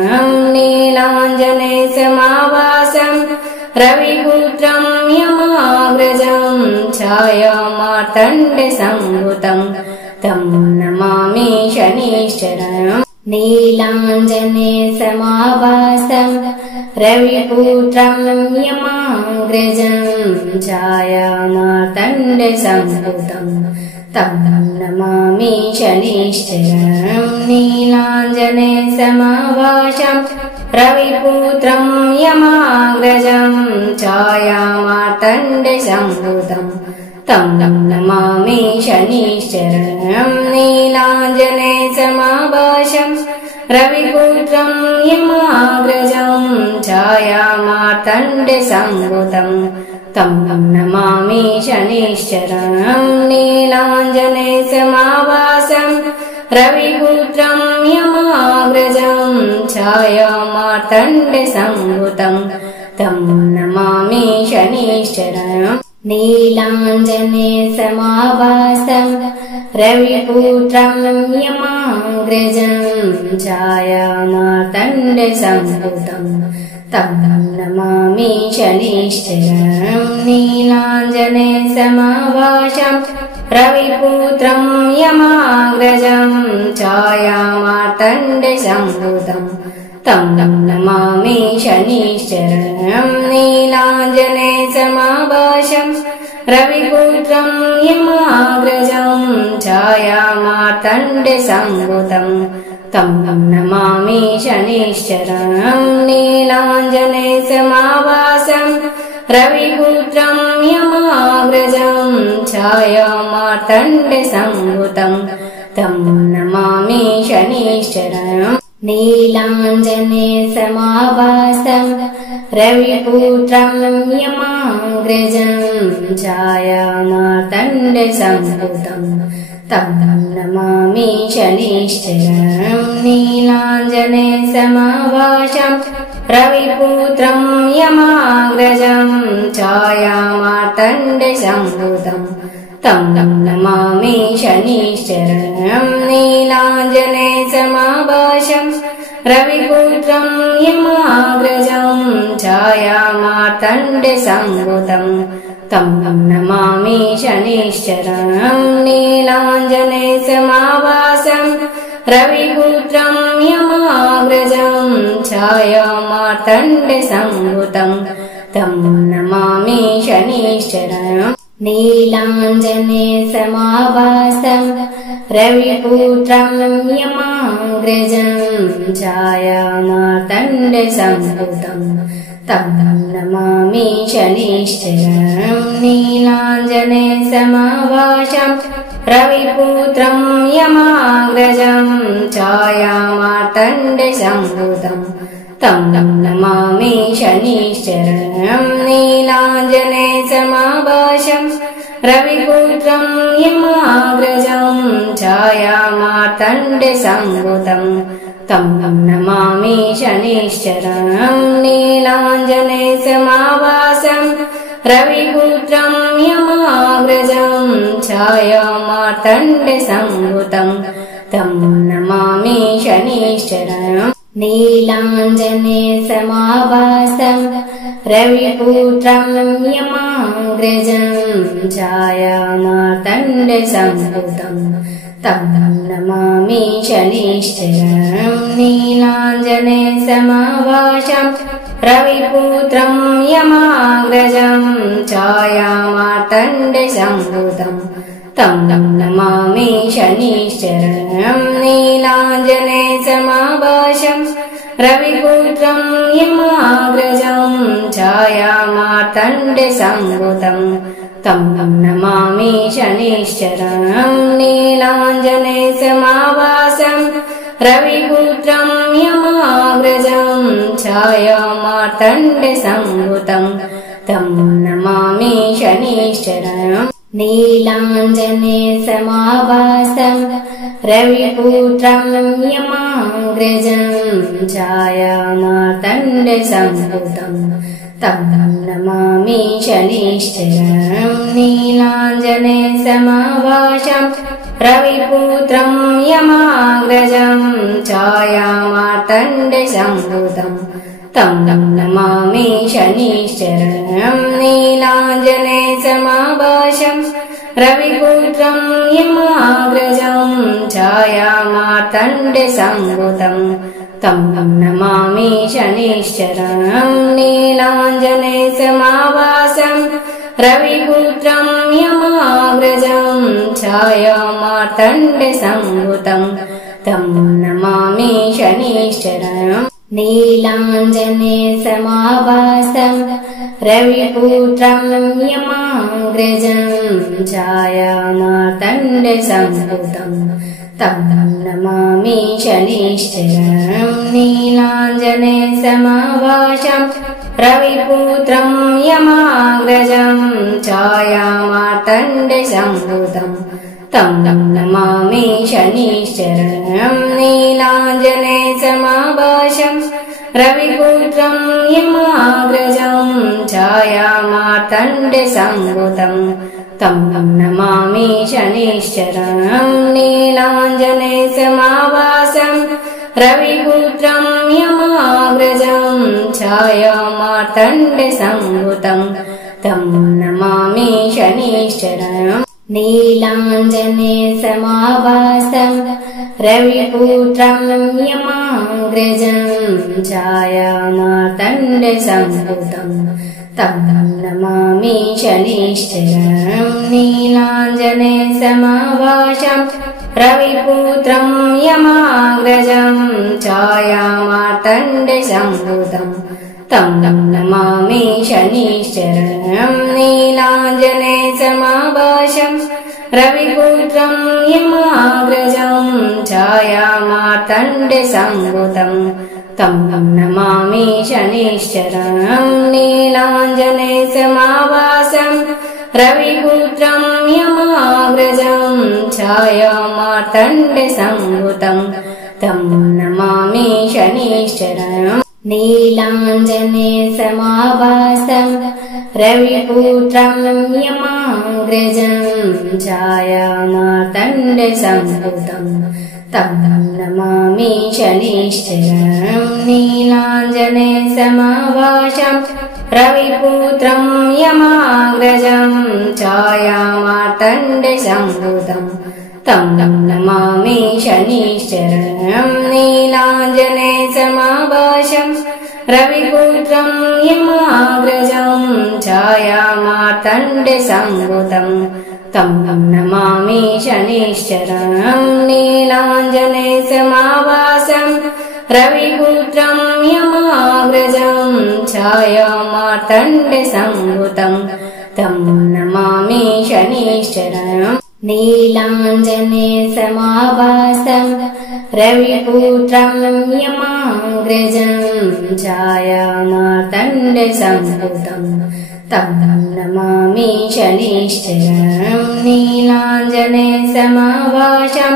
नीलाञ्जनेयसमाभासं रविपुत्रं यमाग्रजं छायामार्तण्डसम्भूतं तं नमामि शनिश्चरं नीलाञ्जनेयसमाभासं रविपुत्रं यमाग्रजं छायामार्तण्डसम्भूतं तं नमामि शनिश्चरं नीलाञ्जनेयसमाभासं रविपुत्रं यमाग्रजं छायामार्तण्डसम्भूतं तं नमामि शनिश्चरं नीलाञ्जनेयसमाभासं रविपुत्रं यमाग्रजं छायामार्तण्डसम्भूतं तं नमामि शनिश्चरं नीलाञ्जनेयसमाभासं रविपुत्रं यमाग्रजं छायामार्तण्डसम्भूतं तं नमामि शनिश्चरं नीलाञ्जनेयसमाभासं रविपुत्रं यमाग्रजं छायामार्तण्डसम्भूतं तं नमामि शनिश्चरं नीलाञ्जनेयसमाभासं रविपुत्रं यमाग्रजं छायामार्तण्डसम्भूतं तं नमामि शनिश्चरं नीलाञ्जनेयसमाभासं रविपुत्रं यमाग्रजं छायामार्तण्डसम्भूतं तं नमामि शनिश्चरं नीलाञ्जनेयसमाभासं रविपुत्रं यमाग्रजं छायामार्तण्डसम्भुतं तं नमामि शनिश्चरम् नीलाञ्जने समाभासं रविपुत्रं यमाग्रजं छायामार्तण्डसम्भुतं तं नमामि शनिश्चरम् नीलाञ्जने समाभासं रविपुत्रं यमाग्रजं छायामार्तण्डसम्भुतं तं नमामि शनिश्चरम् नीलाञ्जने समाभासं रविपुत्रं यमाग्रजं छायामार्तण्डसम्भुतं तं नमामि शनिश्चरम् नीलाञ्जने समाभासं रविपुत्रं यमाग्रजं छायामार्तण्डसम्भुतं तं नमामि शनिश्चरम् नीलाञ्जने समाभासं रविपुत्रं यमाग्रजं छायामार्तण्डसम्भुतं तं नमामि शनिश्चरम् नीलाञ्जने समाभासं रविपुत्रं यमाग्रजं छायामार्तण्डसम्भुतं तं नमामि शनिश्चरम् नीलाञ्जने समाभासं रविपुत्रं यमाग्रजं छायामार्तण्डसम्भुतं तं नमामि शनिश्चरम् नीलाञ्जने समाभासं रविपुत्रं यमाग्रजं छायामार्तण्डसम्भुतं तं नमामि शनिश्चरम् नीलाञ्जने समाभासं रविपुत्रं यमाग्रजं छायामार्तण्डसम्भुतं तं नमामि शनिश्चरम् नीलाञ्जने समाभासं रविपुत्रं यमाग्रजं छायामार्तण्डसम्भुतं तं नमामि शनिश्चरम् नीलाञ्जने समाभासं रविपुत्रं यमाग्रजं छायामार्तण्डसम्भुतं तं नमामि शनिश्चरम् नीलाञ्जने समाभासं रविपुत्रं यमाग्रजं छायामार्तण्डसम्भुतं तं नमामि शनिश्चरम् नीलाञ्जने समाभासं रविपुत्रं यमाग्रजं छायामार्तण्डसम्भुतं तं नमामि शनिश्चरम् नीलाञ्जने समाभासं रविपुत्रं यमाग्रजं छायामार्तण्डसम्भुतं तं नमामि शनिश्चरम् नीलाञ्जने समाभासं रविपुत्रं यमाग्रजं छायामार्तण्डसम्भुतं तं नमामि शनिश्चरम् नीलाञ्जने समाभासं रविपुत्रं यमाग्रजं छायामार्तण्डसम्भुतं तं नमामि शनिश्चरम् नीलाञ्जने समाभासं रविपुत्रं यमाग्रजं छायामार्तण्डसम्भुतं तं नमामि शनिश्चरम् नीलाञ्जने समाभासं रविपुत्रं यमाग्रजं छायामार्तण्डसम्भुतं तं नमामि शनिश्चरम् नीलाञ्जने समाभासं रविपुत्रं यमाग्रजं छायामार्तण्डसम्भुतं तं नमामि शनिश्चरम् नीलाञ्जने समाभासं रविपुत्रं यमाग्रजं छायामार्तण्डसम्भुतं तं नमामि शनिश्चरम् नीलाञ्जने समाभासं रविपुत्रं यमाग्रजं छायामार्तण्डसम्भुतं तं नमामि शनिश्चरम् नीलाञ्जने समाभासं रविपुत्रं यमाग्रजं छायामार्तण्डसम्भुतं तं नमामि शनिश्चरं नीलाञ्जनेयसमाभासं रविपुत्रं यमाग्रजं छायामार्तण्डसम्भुतं तं नमामि शनिश्चरं नीलाञ्जनेयसमाभासं रविपुत्रं यमाग्रजं छायामार्तण्डसम्भुतं तं नमामि शनिश्चरम् नीलाञ्जनेयसमाभासं रविपुत्रं यमाग्रजं छायामार्तण्डसम्भुतं तं नमामि शनिश्चरं नीलाञ्जनेयसमाभासं रविपुत्रं यमाग्रजं छायामार्तण्डसम्भुतं तं नमामि शनिश्चरं नीलाञ्जनेयसमाभासं रविपुत्रं यमाग्रजं छायामार्तण्डसम्भुतं तं नमामि शनिश्चरं नीलाञ्जनेयसमाभासं रविपुत्रं यमाग्रजं छायामार्तण्डसम्भुतं तं नमामि शनिश्चरम् नीलाञ्जनेयसमाभासं रविपुत्रं यमाग्रजं छायामार्तण्डसम्भुतं तं नमामि शनिश्चरं नीलाञ्जनेयसमाभासं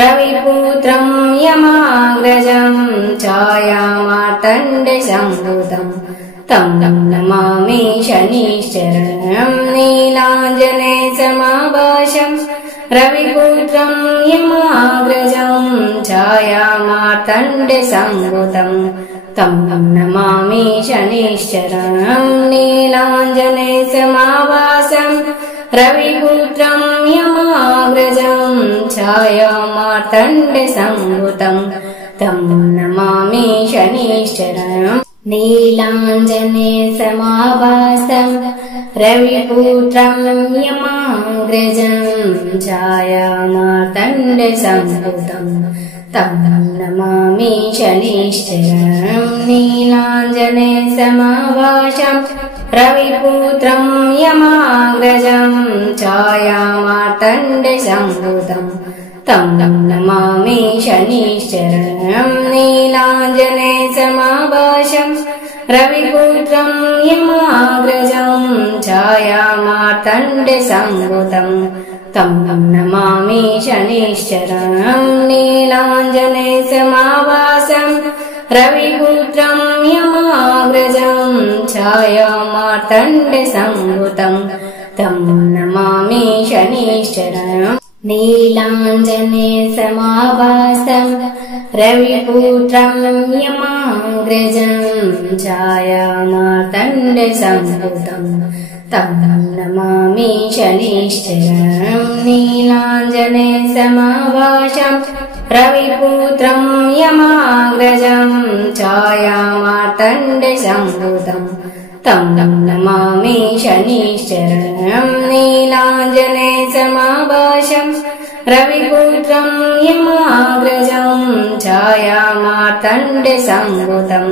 रविपुत्रं यमाग्रजं छायामार्तण्डसम्भुतं तं नमामि शनिश्चरं नीलाञ्जनेयसमाभासं रविपुत्रं यमाग्रजं छायामार्तण्डसम्भुतं तं नमामि शनिश्चरं नीलाञ्जनेयसमाभासं रविपुत्रं यमाग्रजं छायामार्तण्डसम्भुतं तं नमामि शनिश्चरम् नीलाञ्जनेयसमाभासं रविपुत्रं यमाग्रजं छायामार्तण्डसम्भुतं तं नमामि शनिश्चरं नीलाञ्जनेयसमाभासं रविपुत्रं यमाग्रजं छायामार्तण्डसम्भुतं तं नमामि शनिश्चरं नीलाञ्जनेयसमाभासं रविपुत्रं यमाग्रजं छायामार्तण्डसम्भुतं तं नमामि शनिश्चरं नीलाञ्जनेयसमाभासं रविपुत्रं यमाग्रजं छायामार्तण्डसम्भुतं तं नमामि शनिश्चरम् नीलाञ्जनेयसमाभासं रविपुत्रं यमाग्रजं छायामार्तण्डसम्भुतं तं नमामि शनिश्चरं नीलाञ्जनेयसमाभासं रविपुत्रं यमाग्रजं छायामार्तण्डसम्भुतं तं नमामि शनिश्चरं नीलाञ्जनेयसमाभासं रविपुत्रं यमाग्रजं छायामार्तण्डसम्भुतं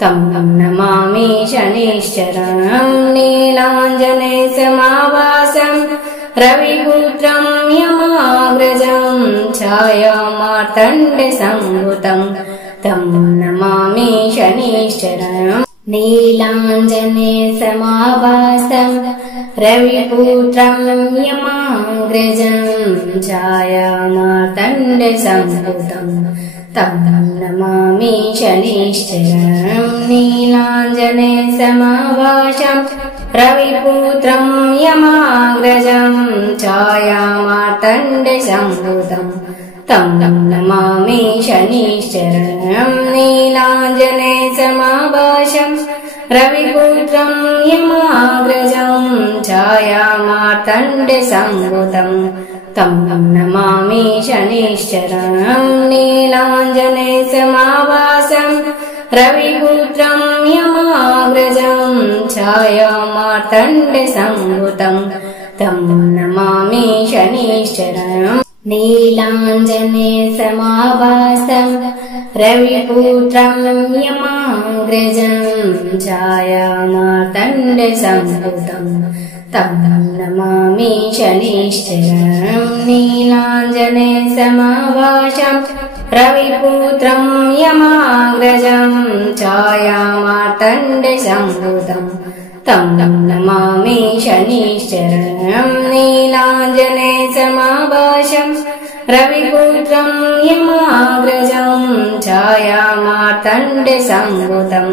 तं नमामि शनिश्चरं नीलाञ्जनेयसमाभासं रविपुत्रं यमाग्रजं छायामार्तण्डसम्भुतं तं नमामि शनिश्चरम् नीलाञ्जनेयसमाभासं रविपुत्रं यमाग्रजं छायामार्तण्डसम्भुतं तं नमामि शनिश्चरं नीलाञ्जनेयसमाभासं रविपुत्रं यमाग्रजं छायामार्तण्डसम्भुतं तं नमामि शनिश्चरं नीलाञ्जनेयसमाभासं रविपुत्रं यमाग्रजं छायामार्तण्डसम्भुतं तं नमामि शनिश्चरं नीलाञ्जनेयसमाभासं रविपुत्रं यमाग्रजं छायामार्तण्डसम्भुतं तं नमामि शनिश्चरम् नीलाञ्जनेयसमाभासं रविपुत्रं यमाग्रजं छायामार्तण्डसम्भूतं तं नमामि शनिश्चरं नीलाञ्जनेयसमाभासं रविपुत्रं यमाग्रजं छायामार्तण्डसम्भूतं तं नमामि शनिश्चरं नीलाञ्जनेयसमाभासं रविपुत्रं यमाग्रजं छायामार्तण्डसम्भूतं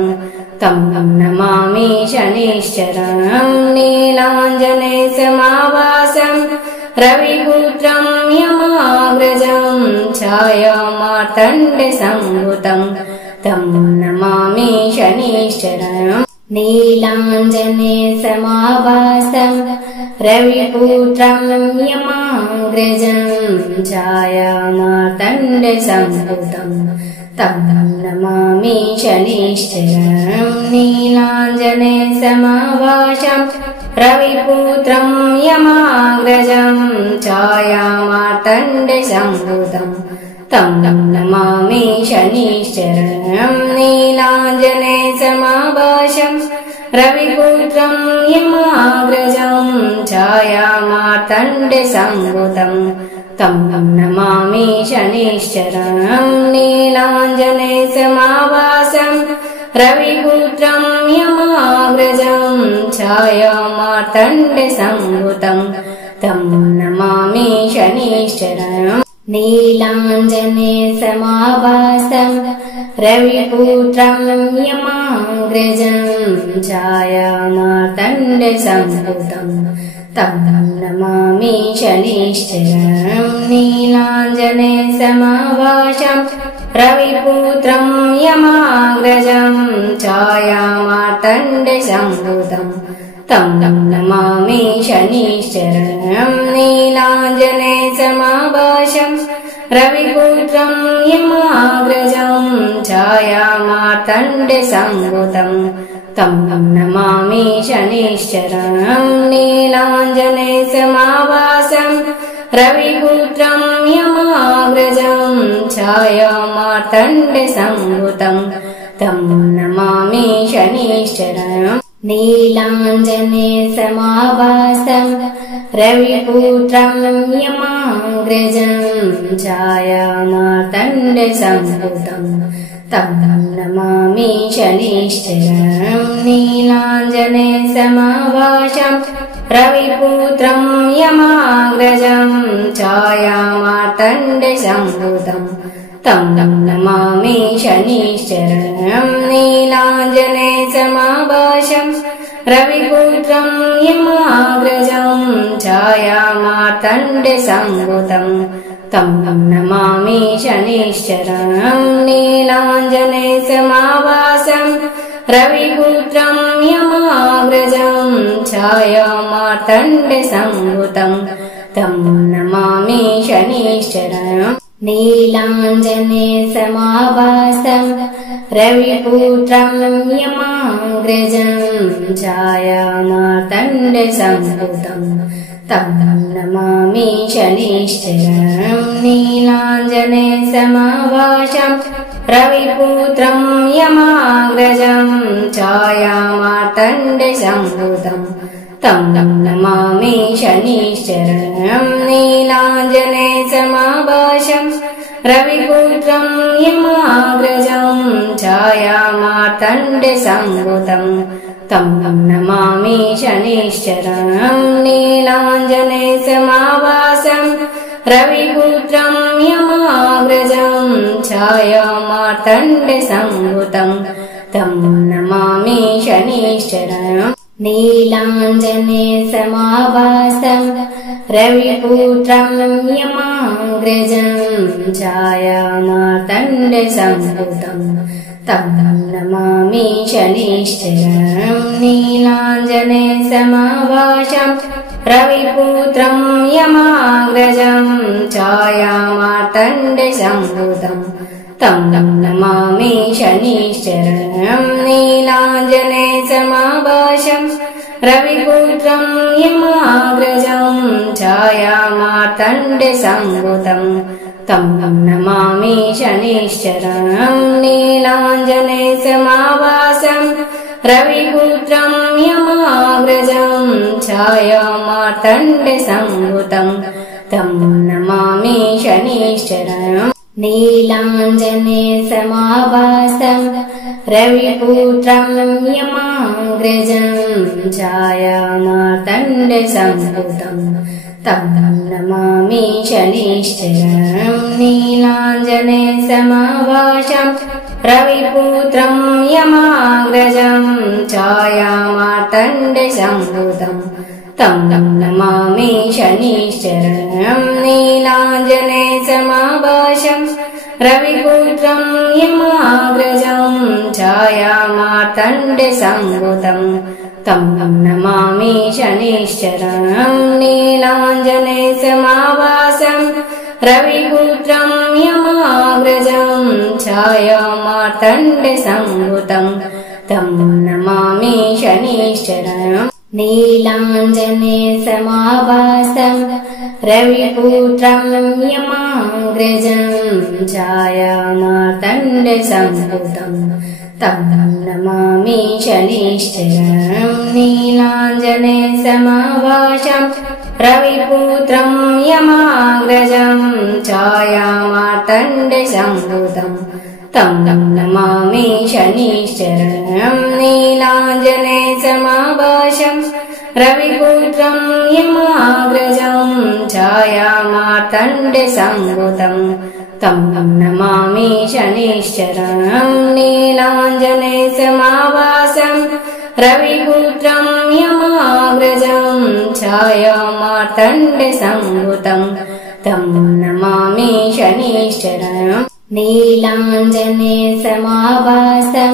तं नमामि शनिश्चरं नीलाञ्जनेयसमाभासं रविपुत्रं यमाग्रजं छायामार्तण्डसम्भूतं तं नमामि शनिश्चरं नीलाञ्जनेयसमाभासं रविपुत्रं यमाग्रजं छायामार्तण्डसम्भूतं तं नमामि शनिश्चरं नीलाञ्जनेयसमाभासं रविपुत्रं यमाग्रजं छायामार्तण्डसम्भूतं तं नमामि शनिश्चरं नीलाञ्जनेयसमाभासं रविपुत्रं यमाग्रजं छायामार्तण्डसम्भूतं तं नमामि शनिश्चरं नीलाञ्जनेयसमाभासं रविपुत्रं यमाग्रजं छायामार्तण्डसम्भूतं तं नमामि शनिश्चरं नीलाञ्जनेयसमाभासं रविपुत्रं यमाग्रजं छायामार्तण्डसम्भूतं तं नमामि शनिश्चरं नीलाञ्जनेयसमाभासं रविपुत्रं यमाग्रजं छायामार्तण्डसम्भूतं तं नमामि शनिश्चरं नीलाञ्जनेयसमाभासं रविपुत्रं यमाग्रजं छायामार्तण्डसम्भूतं तं नमामि शनिश्चरं नीलाञ्जनेयसमाभासं रविपुत्रं यमाग्रजं छायामार्तण्डसम्भूतं तं नमामि शनिश्चरं नीलाञ्जनेयसमाभासं रविपुत्रं यमाग्रजं छायामार्तण्डसम्भूतं तं नमामि शनिश्चरं नीलाञ्जनेयसमाभासं रविपुत्रं यमाग्रजं छायामार्तण्डसम्भूतं तं नमामि शनिश्चरं नीलाञ्जनेयसमाभासं रविपुत्रं यमाग्रजं छायामार्तण्डसम्भूतं तं नमामि शनिश्चरं नीलाञ्जनेयसमाभासं रविपुत्रं यमाग्रजं छायामार्तण्डसम्भूतं तं नमामि शनिश्चरं नीलाञ्जनेयसमाभासं रविपुत्रं यमाग्रजं छायामार्तण्डसम्भूतं तं नमामि शनिश्चरं नीलाञ्जनेयसमाभासं रविपुत्रं यमाग्रजं छायामार्तण्डसम्भूतं तं नमामि शनिश्चरं नीलाञ्जनेयसमाभासं रविपुत्रं यमाग्रजं छायामार्तण्डसम्भूतं तं नमामि शनिश्चरं नीलाञ्जनेयसमाभासं रविपुत्रं यमाग्रजं छायामार्तण्डसम्भूतं तं नमामि शनिश्चरं नीलाञ्जनेयसमाभासं रविपुत्रं यमाग्रजं छायामार्तण्डसम्भूतं तं नमामि शनिश्चरं नीलाञ्जनेयसमाभासं रविपुत्रं यमाग्रजं छायामार्तण्डसम्भूतं तं नमामि शनिश्चरं नीलाञ्जनेयसमाभासं रविपुत्रं यमाग्रजं छायामार्तण्डसम्भूतं तं नमामि शनिश्चरं नीलाञ्जनेयसमाभासं रविपुत्रं यमाग्रजं छायामार्तण्डसम्भुतं तं नमामि शनिश्चरम् नीलाञ्जनेयसमाभासं रविपुत्रं यमाग्रजं छायामार्तण्डसम्भुतं तं नमामि शनिश्चरं नीलाञ्जनेयसमाभासं रविपुत्रं यमाग्रजं छायामार्तण्डसम्भुतं तं नमामि शनिश्चरं नीलाञ्जनेयसमाभासं रविपुत्रं यमाग्रजं छायामार्तण्डसम्भुतं तं नमामि शनिश्चरं नीलाञ्जनेयसमाभासं रविपुत्रं यमाग्रजं छायामार्तण्डसम्भुतं तं नमामि शनिश्चरम् नीलाञ्जनेयसमाभासं रविपुत्रं यमाग्रजं छायामार्तण्डसम्भुतं तं नमामि शनिश्चरं नीलाञ्जनेयसमाभासं रविपुत्रं यमाग्रजं छायामार्तण्डसम्भुतं तं नमामि शनिश्चरं नीलाञ्जनेयसमाभासं रविपुत्रं यमाग्रजं छायामार्तण्डसम्भुतं तं नमामि शनिश्चरं नीलाञ्जनेयसमाभासं रविपुत्रं यमाग्रजं छायामार्तण्डसम्भुतं तं नमामि शनिश्चरम् नीलाञ्जनेयसमाभासं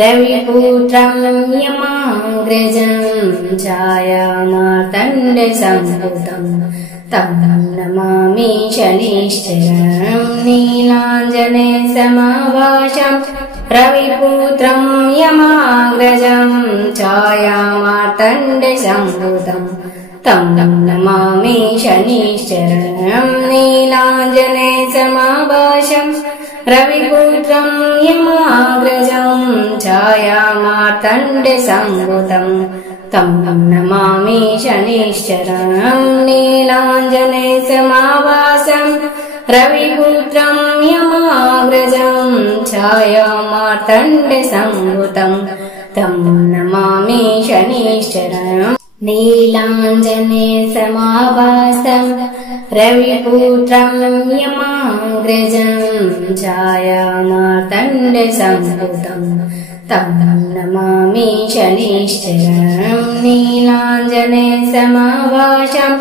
रविपुत्रं यमाग्रजं छायामार्तण्डसम्भुतं तं नमामि शनिश्चरं नीलाञ्जनेयसमाभासं रविपुत्रं यमाग्रजं छायामार्तण्डसम्भुतं तं नमामि शनिश्चरं नीलाञ्जनेयसमाभासं रविपुत्रं यमाग्रजं छायामार्तण्डसम्भुतं तं नमामि शनिश्चरं नीलाञ्जनेयसमाभासं रविपुत्रं यमाग्रजं छायामार्तण्डसम्भुतं तं नमामि शनिश्चरम् नीलाञ्जनेयसमाभासं रविपुत्रं यमाग्रजं छायामार्तण्डसम्भुतं तं नमामि शनिश्चरं नीलाञ्जनेयसमाभासं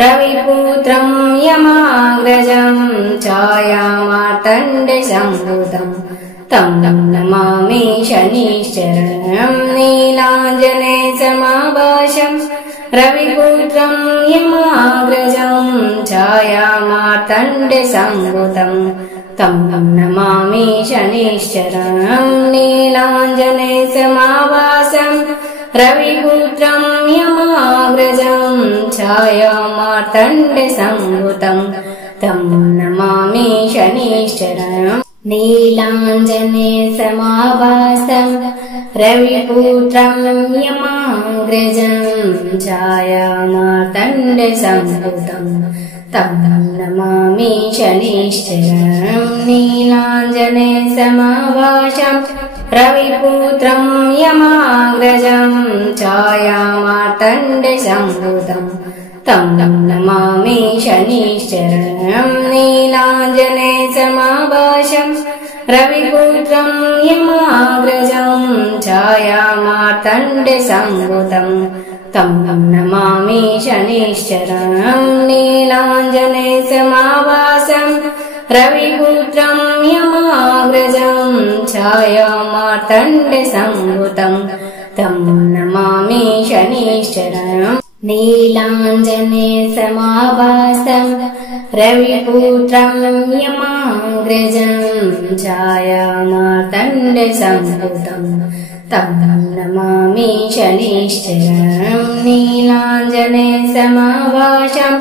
रविपुत्रं यमाग्रजं छायामार्तण्डसम्भुतं तं नमामि शनिश्चरं नीलाञ्जनेयसमाभासं रविपुत्रं यमाग्रजं छायामार्तण्डसम्भुतं तं नमामि शनिश्चरं नीलाञ्जनेयसमाभासं रविपुत्रं यमाग्रजं छायामार्तण्डसम्भुतं तं नमामि शनिश्चरम् नीलाञ्जनेयसमाभासं रविपुत्रं यमाग्रजं छायामार्तण्डसम्भुतं तं नमामि शनिश्चरं नीलाञ्जनेयसमाभासं रविपुत्रं यमाग्रजं छायामार्तण्डसम्भुतं तं नमामि शनिश्चरं नीलाञ्जनेयसमाभासं रविपुत्रं यमाग्रजं छायामार्तण्डसम्भुतं तं नमामि शनिश्चरं नीलाञ्जनेयसमाभासं रविपुत्रं यमाग्रजं छायामार्तण्डसम्भुतं तं नमामि शनिश्चरम् नीलाञ्जनेयसमाभासं रविपुत्रं यमाग्रजं छायामार्तण्डसम्भुतं तं नमामि शनिश्चरं नीलाञ्जनेयसमाभासं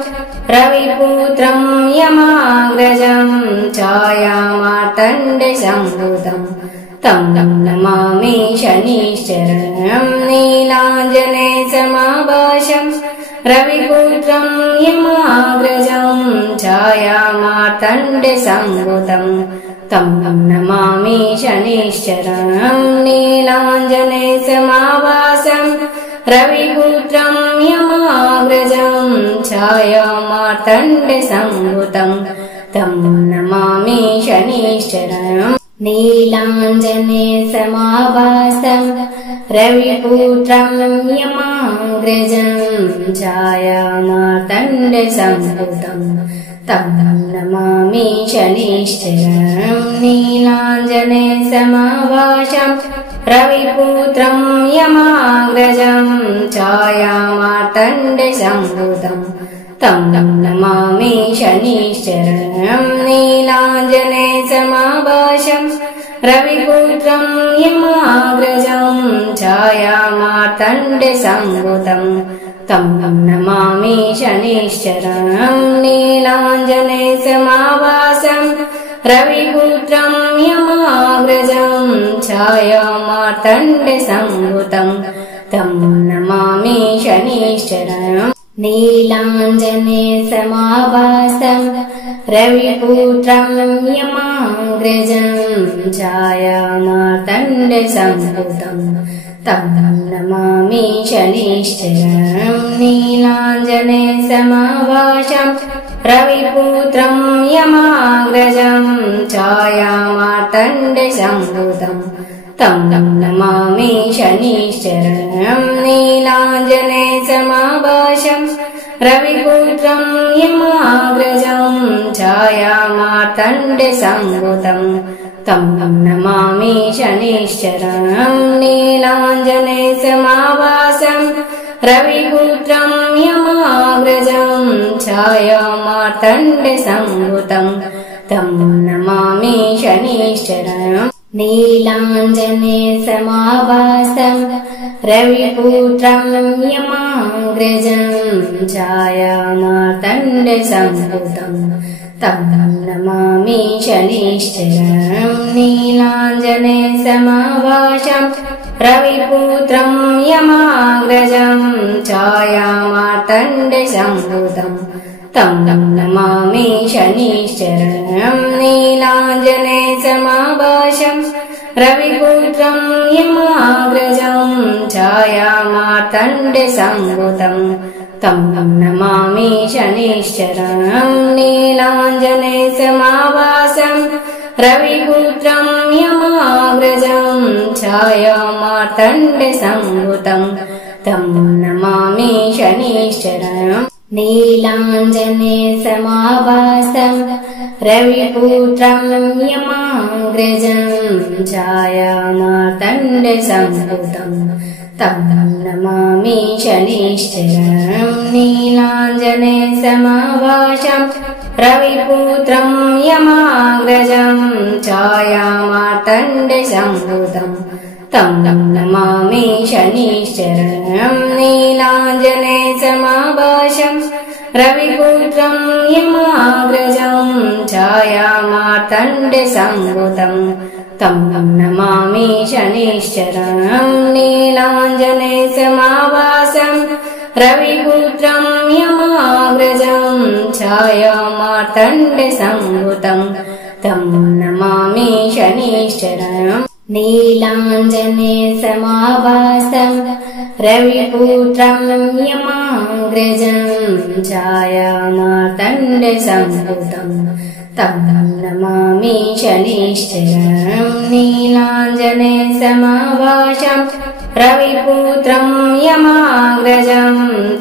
रविपुत्रं यमाग्रजं छायामार्तण्डसम्भूतं तं नमामि शनिश्चरं नीलाञ्जनेयसमाभासं रविपुत्रं यमाग्रजं छायामार्तण्डसम्भूतं तं नमामि शनिश्चरं नीलाञ्जनेयसमाभासं रविपुत्रं यमाग्रजं छायामार्तण्डसम्भूतं तं नमामि शनिश्चरम् नीलाञ्जनेयसमाभासं रविपुत्रं यमाग्रजं छायामार्तण्डसम्भूतं तं नमामि शनिश्चरं नीलाञ्जनेयसमाभासं रविपुत्रं यमाग्रजं छायामार्तण्डसम्भूतं तं नमामि शनिश्चरं नीलाञ्जनेयसमाभासं रविपुत्रं यमाग्रजं छायामार्तण्डसम्भूतं तं नमामि शनिश्चरं नीलाञ्जनेयसमाभासं रविपुत्रं यमाग्रजं छायामार्तण्डसम्भूतं तं नमामि शनिश्चरम् नीलाञ्जनेयसमाभासं रविपुत्रं यमाग्रजं छायामार्तण्डसम्भूतं तं नमामि शनिश्चरं नीलाञ्जनेयसमाभासं रविपुत्रं यमाग्रजं छायामार्तण्डसम्भूतं तं नमामि शनिश्चरं नीलाञ्जनेयसमाभासं रविपुत्रं यमाग्रजं छायामार्तण्डसम्भूतं तं नमामि शनिश्चरं नीलाञ्जनेयसमाभासं रविपुत्रं यमाग्रजं छायामार्तण्डसम्भूतं तं नमामि शनिश्चरम् नीलाञ्जनेयसमाभासं रविपुत्रं यमाग्रजं छायामार्तण्डसम्भूतं तं नमामि शनिश्चरं नीलाञ्जनेयसमाभासं रविपुत्रं यमाग्रजं छायामार्तण्डसम्भूतं तं नमामि शनिश्चरं नीलाञ्जनेयसमाभासं रविपुत्रं यमाग्रजं छायामार्तण्डसम्भूतं तं नमामि शनिश्चरं नीलाञ्जनेयसमाभासं रविपुत्रं यमाग्रजं छायामार्तण्डसम्भूतं तं नमामि शनिश्चरम् नीलाञ्जनेयसमाभासं रविपुत्रं यमाग्रजं छायामार्तण्डसम्भूतं तं नमामि शनिश्चरं नीलाञ्जनेयसमाभासं रविपुत्रं यमाग्रजं छायामार्तण्डसम्भूतं तं नमामि शनिश्चरं नीलाञ्जनेयसमाभासं रविपुत्रं यमाग्रजं छायामार्तण्डसम्भूतं तं नमामि शनिश्चरं नीलाञ्जनेयसमाभासं रविपुत्रं यमाग्रजं छायामार्तण्डसम्भूतं तं नमामि शनिश्चरम् नीलाञ्जनेयसमाभासं रविपुत्रं यमाग्रजं छायामार्तण्डसम्भूतं तं नमामि शनिश्चरं नीलाञ्जनेयसमाभासं रविपुत्रं यमाग्रजं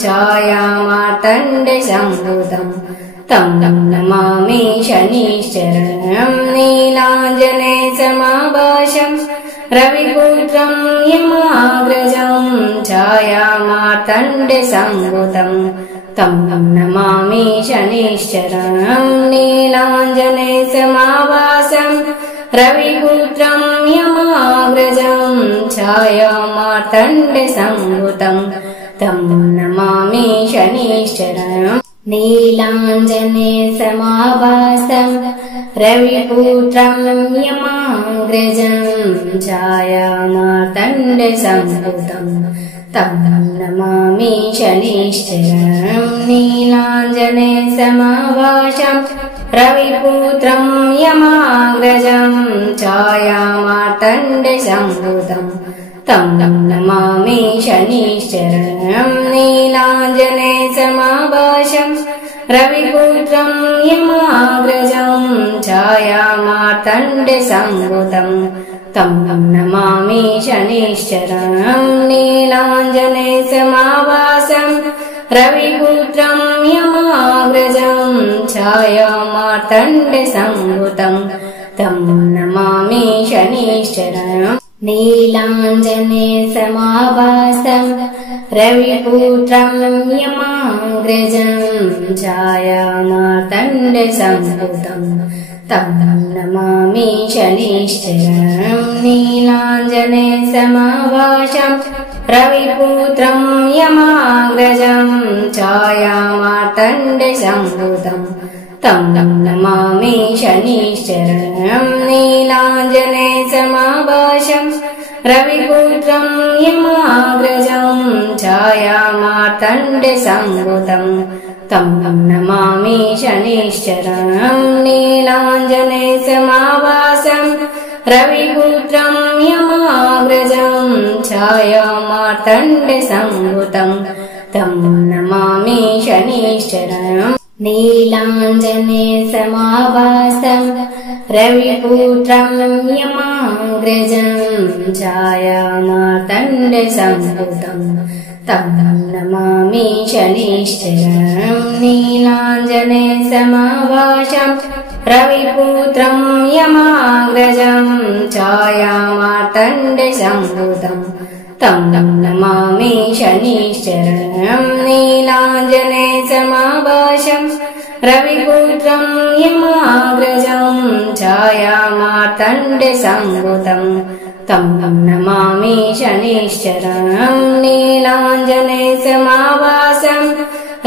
छायामार्तण्डसम्भूतं तं नमामि शनिश्चरं नीलाञ्जनेयसमाभासं रविपुत्रं यमाग्रजं छायामार्तण्डसम्भूतं तं नमामि शनिश्चरं नीलाञ्जनेयसमाभासं रविपुत्रं यमाग्रजं छायामार्तण्डसम्भूतं तं नमामि शनिश्चरम् नीलाञ्जने समाभासं रविपुत्रं यमाग्रजं छायामार्तण्डसम्भूतं तं नमामि शनिश्चरं नीलाञ्जने समाभासं रविपुत्रं यमाग्रजं छायामार्तण्डसम्भूतं तं नमामि शनिश्चरं नीलाञ्जने समाभासं रविपुत्रं यमाग्रजं छायामार्तण्डसम्भूतं तं नमामि शनिश्चरं नीलाञ्जने समाभासं रविपुत्रं यमाग्रजं छायामार्तण्डसम्भूतं तं नमामि शनिश्चरं नीलाञ्जने समाभासं रविपुत्रं यमाग्रजं छायामार्तण्डसम्भूतं तं नमामि शनिश्चरं नीलाञ्जने समाभासं रविपुत्रं यमाग्रजं छायामार्तण्डसम्भूतं तं नमामि शनिश्चरं नीलाञ्जने समाभासं रविपुत्रं यमाग्रजं छायामार्तण्डसम्भूतं तं नमामि शनिश्चरं नीलाञ्जने समाभासं रविपुत्रं यमाग्रजं छायामार्तण्डसम्भूतं तं नमामि शनिश्चरं नीलाञ्जने समाभासं रविपुत्रं यमाग्रजं छायामार्तण्डसम्भूतं तं नमामि शनिश्चरं नीलाञ्जने समाभासं रविपुत्रं यमाग्रजं छायामार्तण्डसम्भूतं तं नमामि शनिश्चरं नीलाञ्जने समाभासं रविपुत्रं यमाग्रजं छायामार्तण्डसम्भूतं तं नमामि शनिश्चरं नीलाञ्जने समाभासं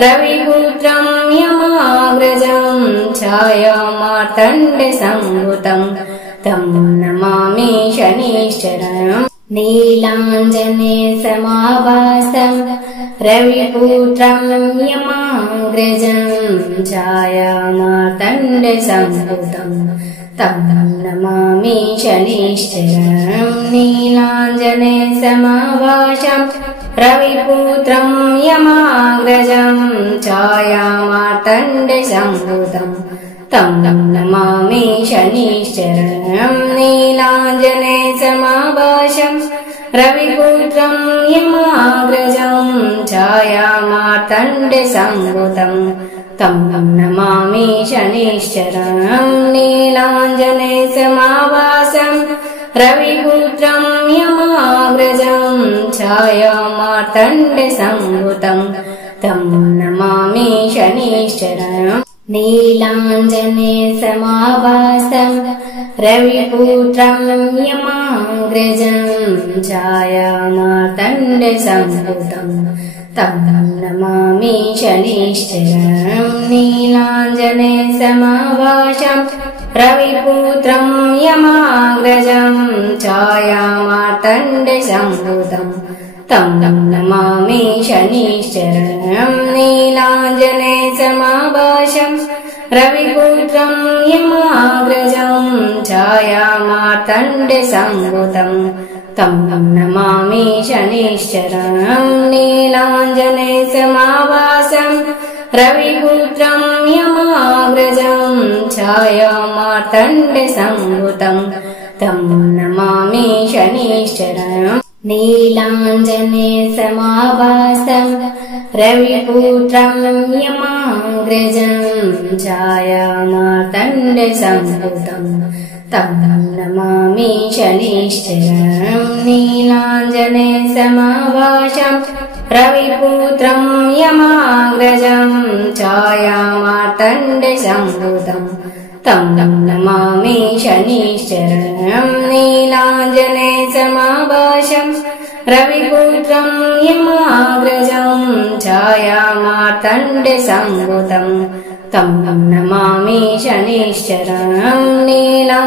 रविपुत्रं यमाग्रजं छायामार्तण्डसम्भूतं तं नमामि शनिश्चरं नीलाञ्जने समाभासं रविपुत्रं यमाग्रजं छायामार्तण्डसम्भूतं तं नमामि शनिश्चरं नीलाञ्जने समाभासं रविपुत्रं यमाग्रजं छायामार्तण्डसम्भूतं तं नमामि शनिश्चरं नीलाञ्जने समाभासं रविपुत्रं यमाग्रजं छायामार्तण्डसम्भूतं तं नमामि शनिश्चरं नीलाञ्जने समाभासं रविपुत्रं यमाग्रजं छायामार्तण्डसम्भूतं तं नमामि शनिश्चरं नीलाञ्जने समाभासं रविपुत्रं यमाग्रजं छायामार्तण्डसम्भूतं तं नमामि शनिश्चरं नीलाञ्जने समाभासं रविपुत्रं यमाग्रजं छायामार्तण्डसम्भूतं तं नमामि शनिश्चरं नीलाञ्जने समाभासं रविपुत्रं यमाग्रजं छायामार्तण्डसम्भूतं तं नमामि शनिश्चरं नीलाञ्जने समाभासं रविपुत्रं यमाग्रजं छायामार्तण्डसम्भूतं तं नमामि शनिश्चरं नीलाञ्जने समाभासं रविपुत्रं यमाग्रजं छायामार्तण्डसम्भूतं तं नमामि शनिश्चरं नीलाञ्जने समाभासं रविपुत्रं यमाग्रजं छायामार्तण्डसम्भूतं तं नमामि शनिश्चरं नीलाञ्जने समाभासं रविपुत्रं यमाग्रजं छायामार्तण्डसम्भुतं तं नमामि शनिश्चरं नीलाञ्जनेयसमाभासं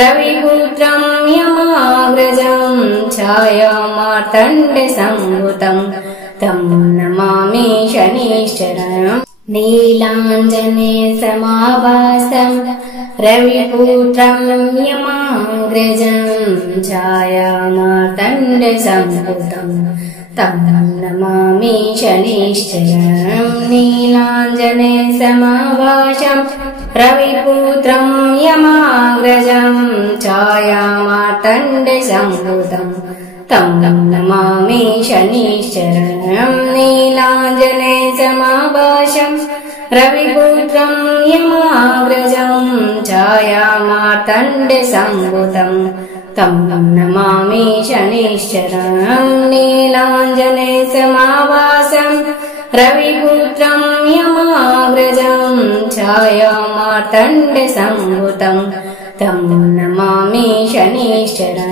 रविपुत्रं यमाग्रजं छायामार्तण्डसम्भुतं तं नमामि शनिश्चरम् नीलाञ्जनेयसमाभासं रविपुत्रं यमाग्रजं छायामार्तण्डसम्भुतं तं नमामि शनिश्चरं नीलाञ्जनेयसमाभासं रविपुत्रं यमाग्रजं छायामार्तण्डसम्भुतं तं नमामि शनिश्चरं नीलाञ्जनेयसमाभासं रविपुत्रं यमाग्रजं छायामार्तण्डसम्भुतं तं नमामि शनिश्चरं नीलाञ्जनेयसमाभासं रविपुत्रं यमाग्रजं छायामार्तण्डसम्भुतं तं नमामि शनिश्चरम्।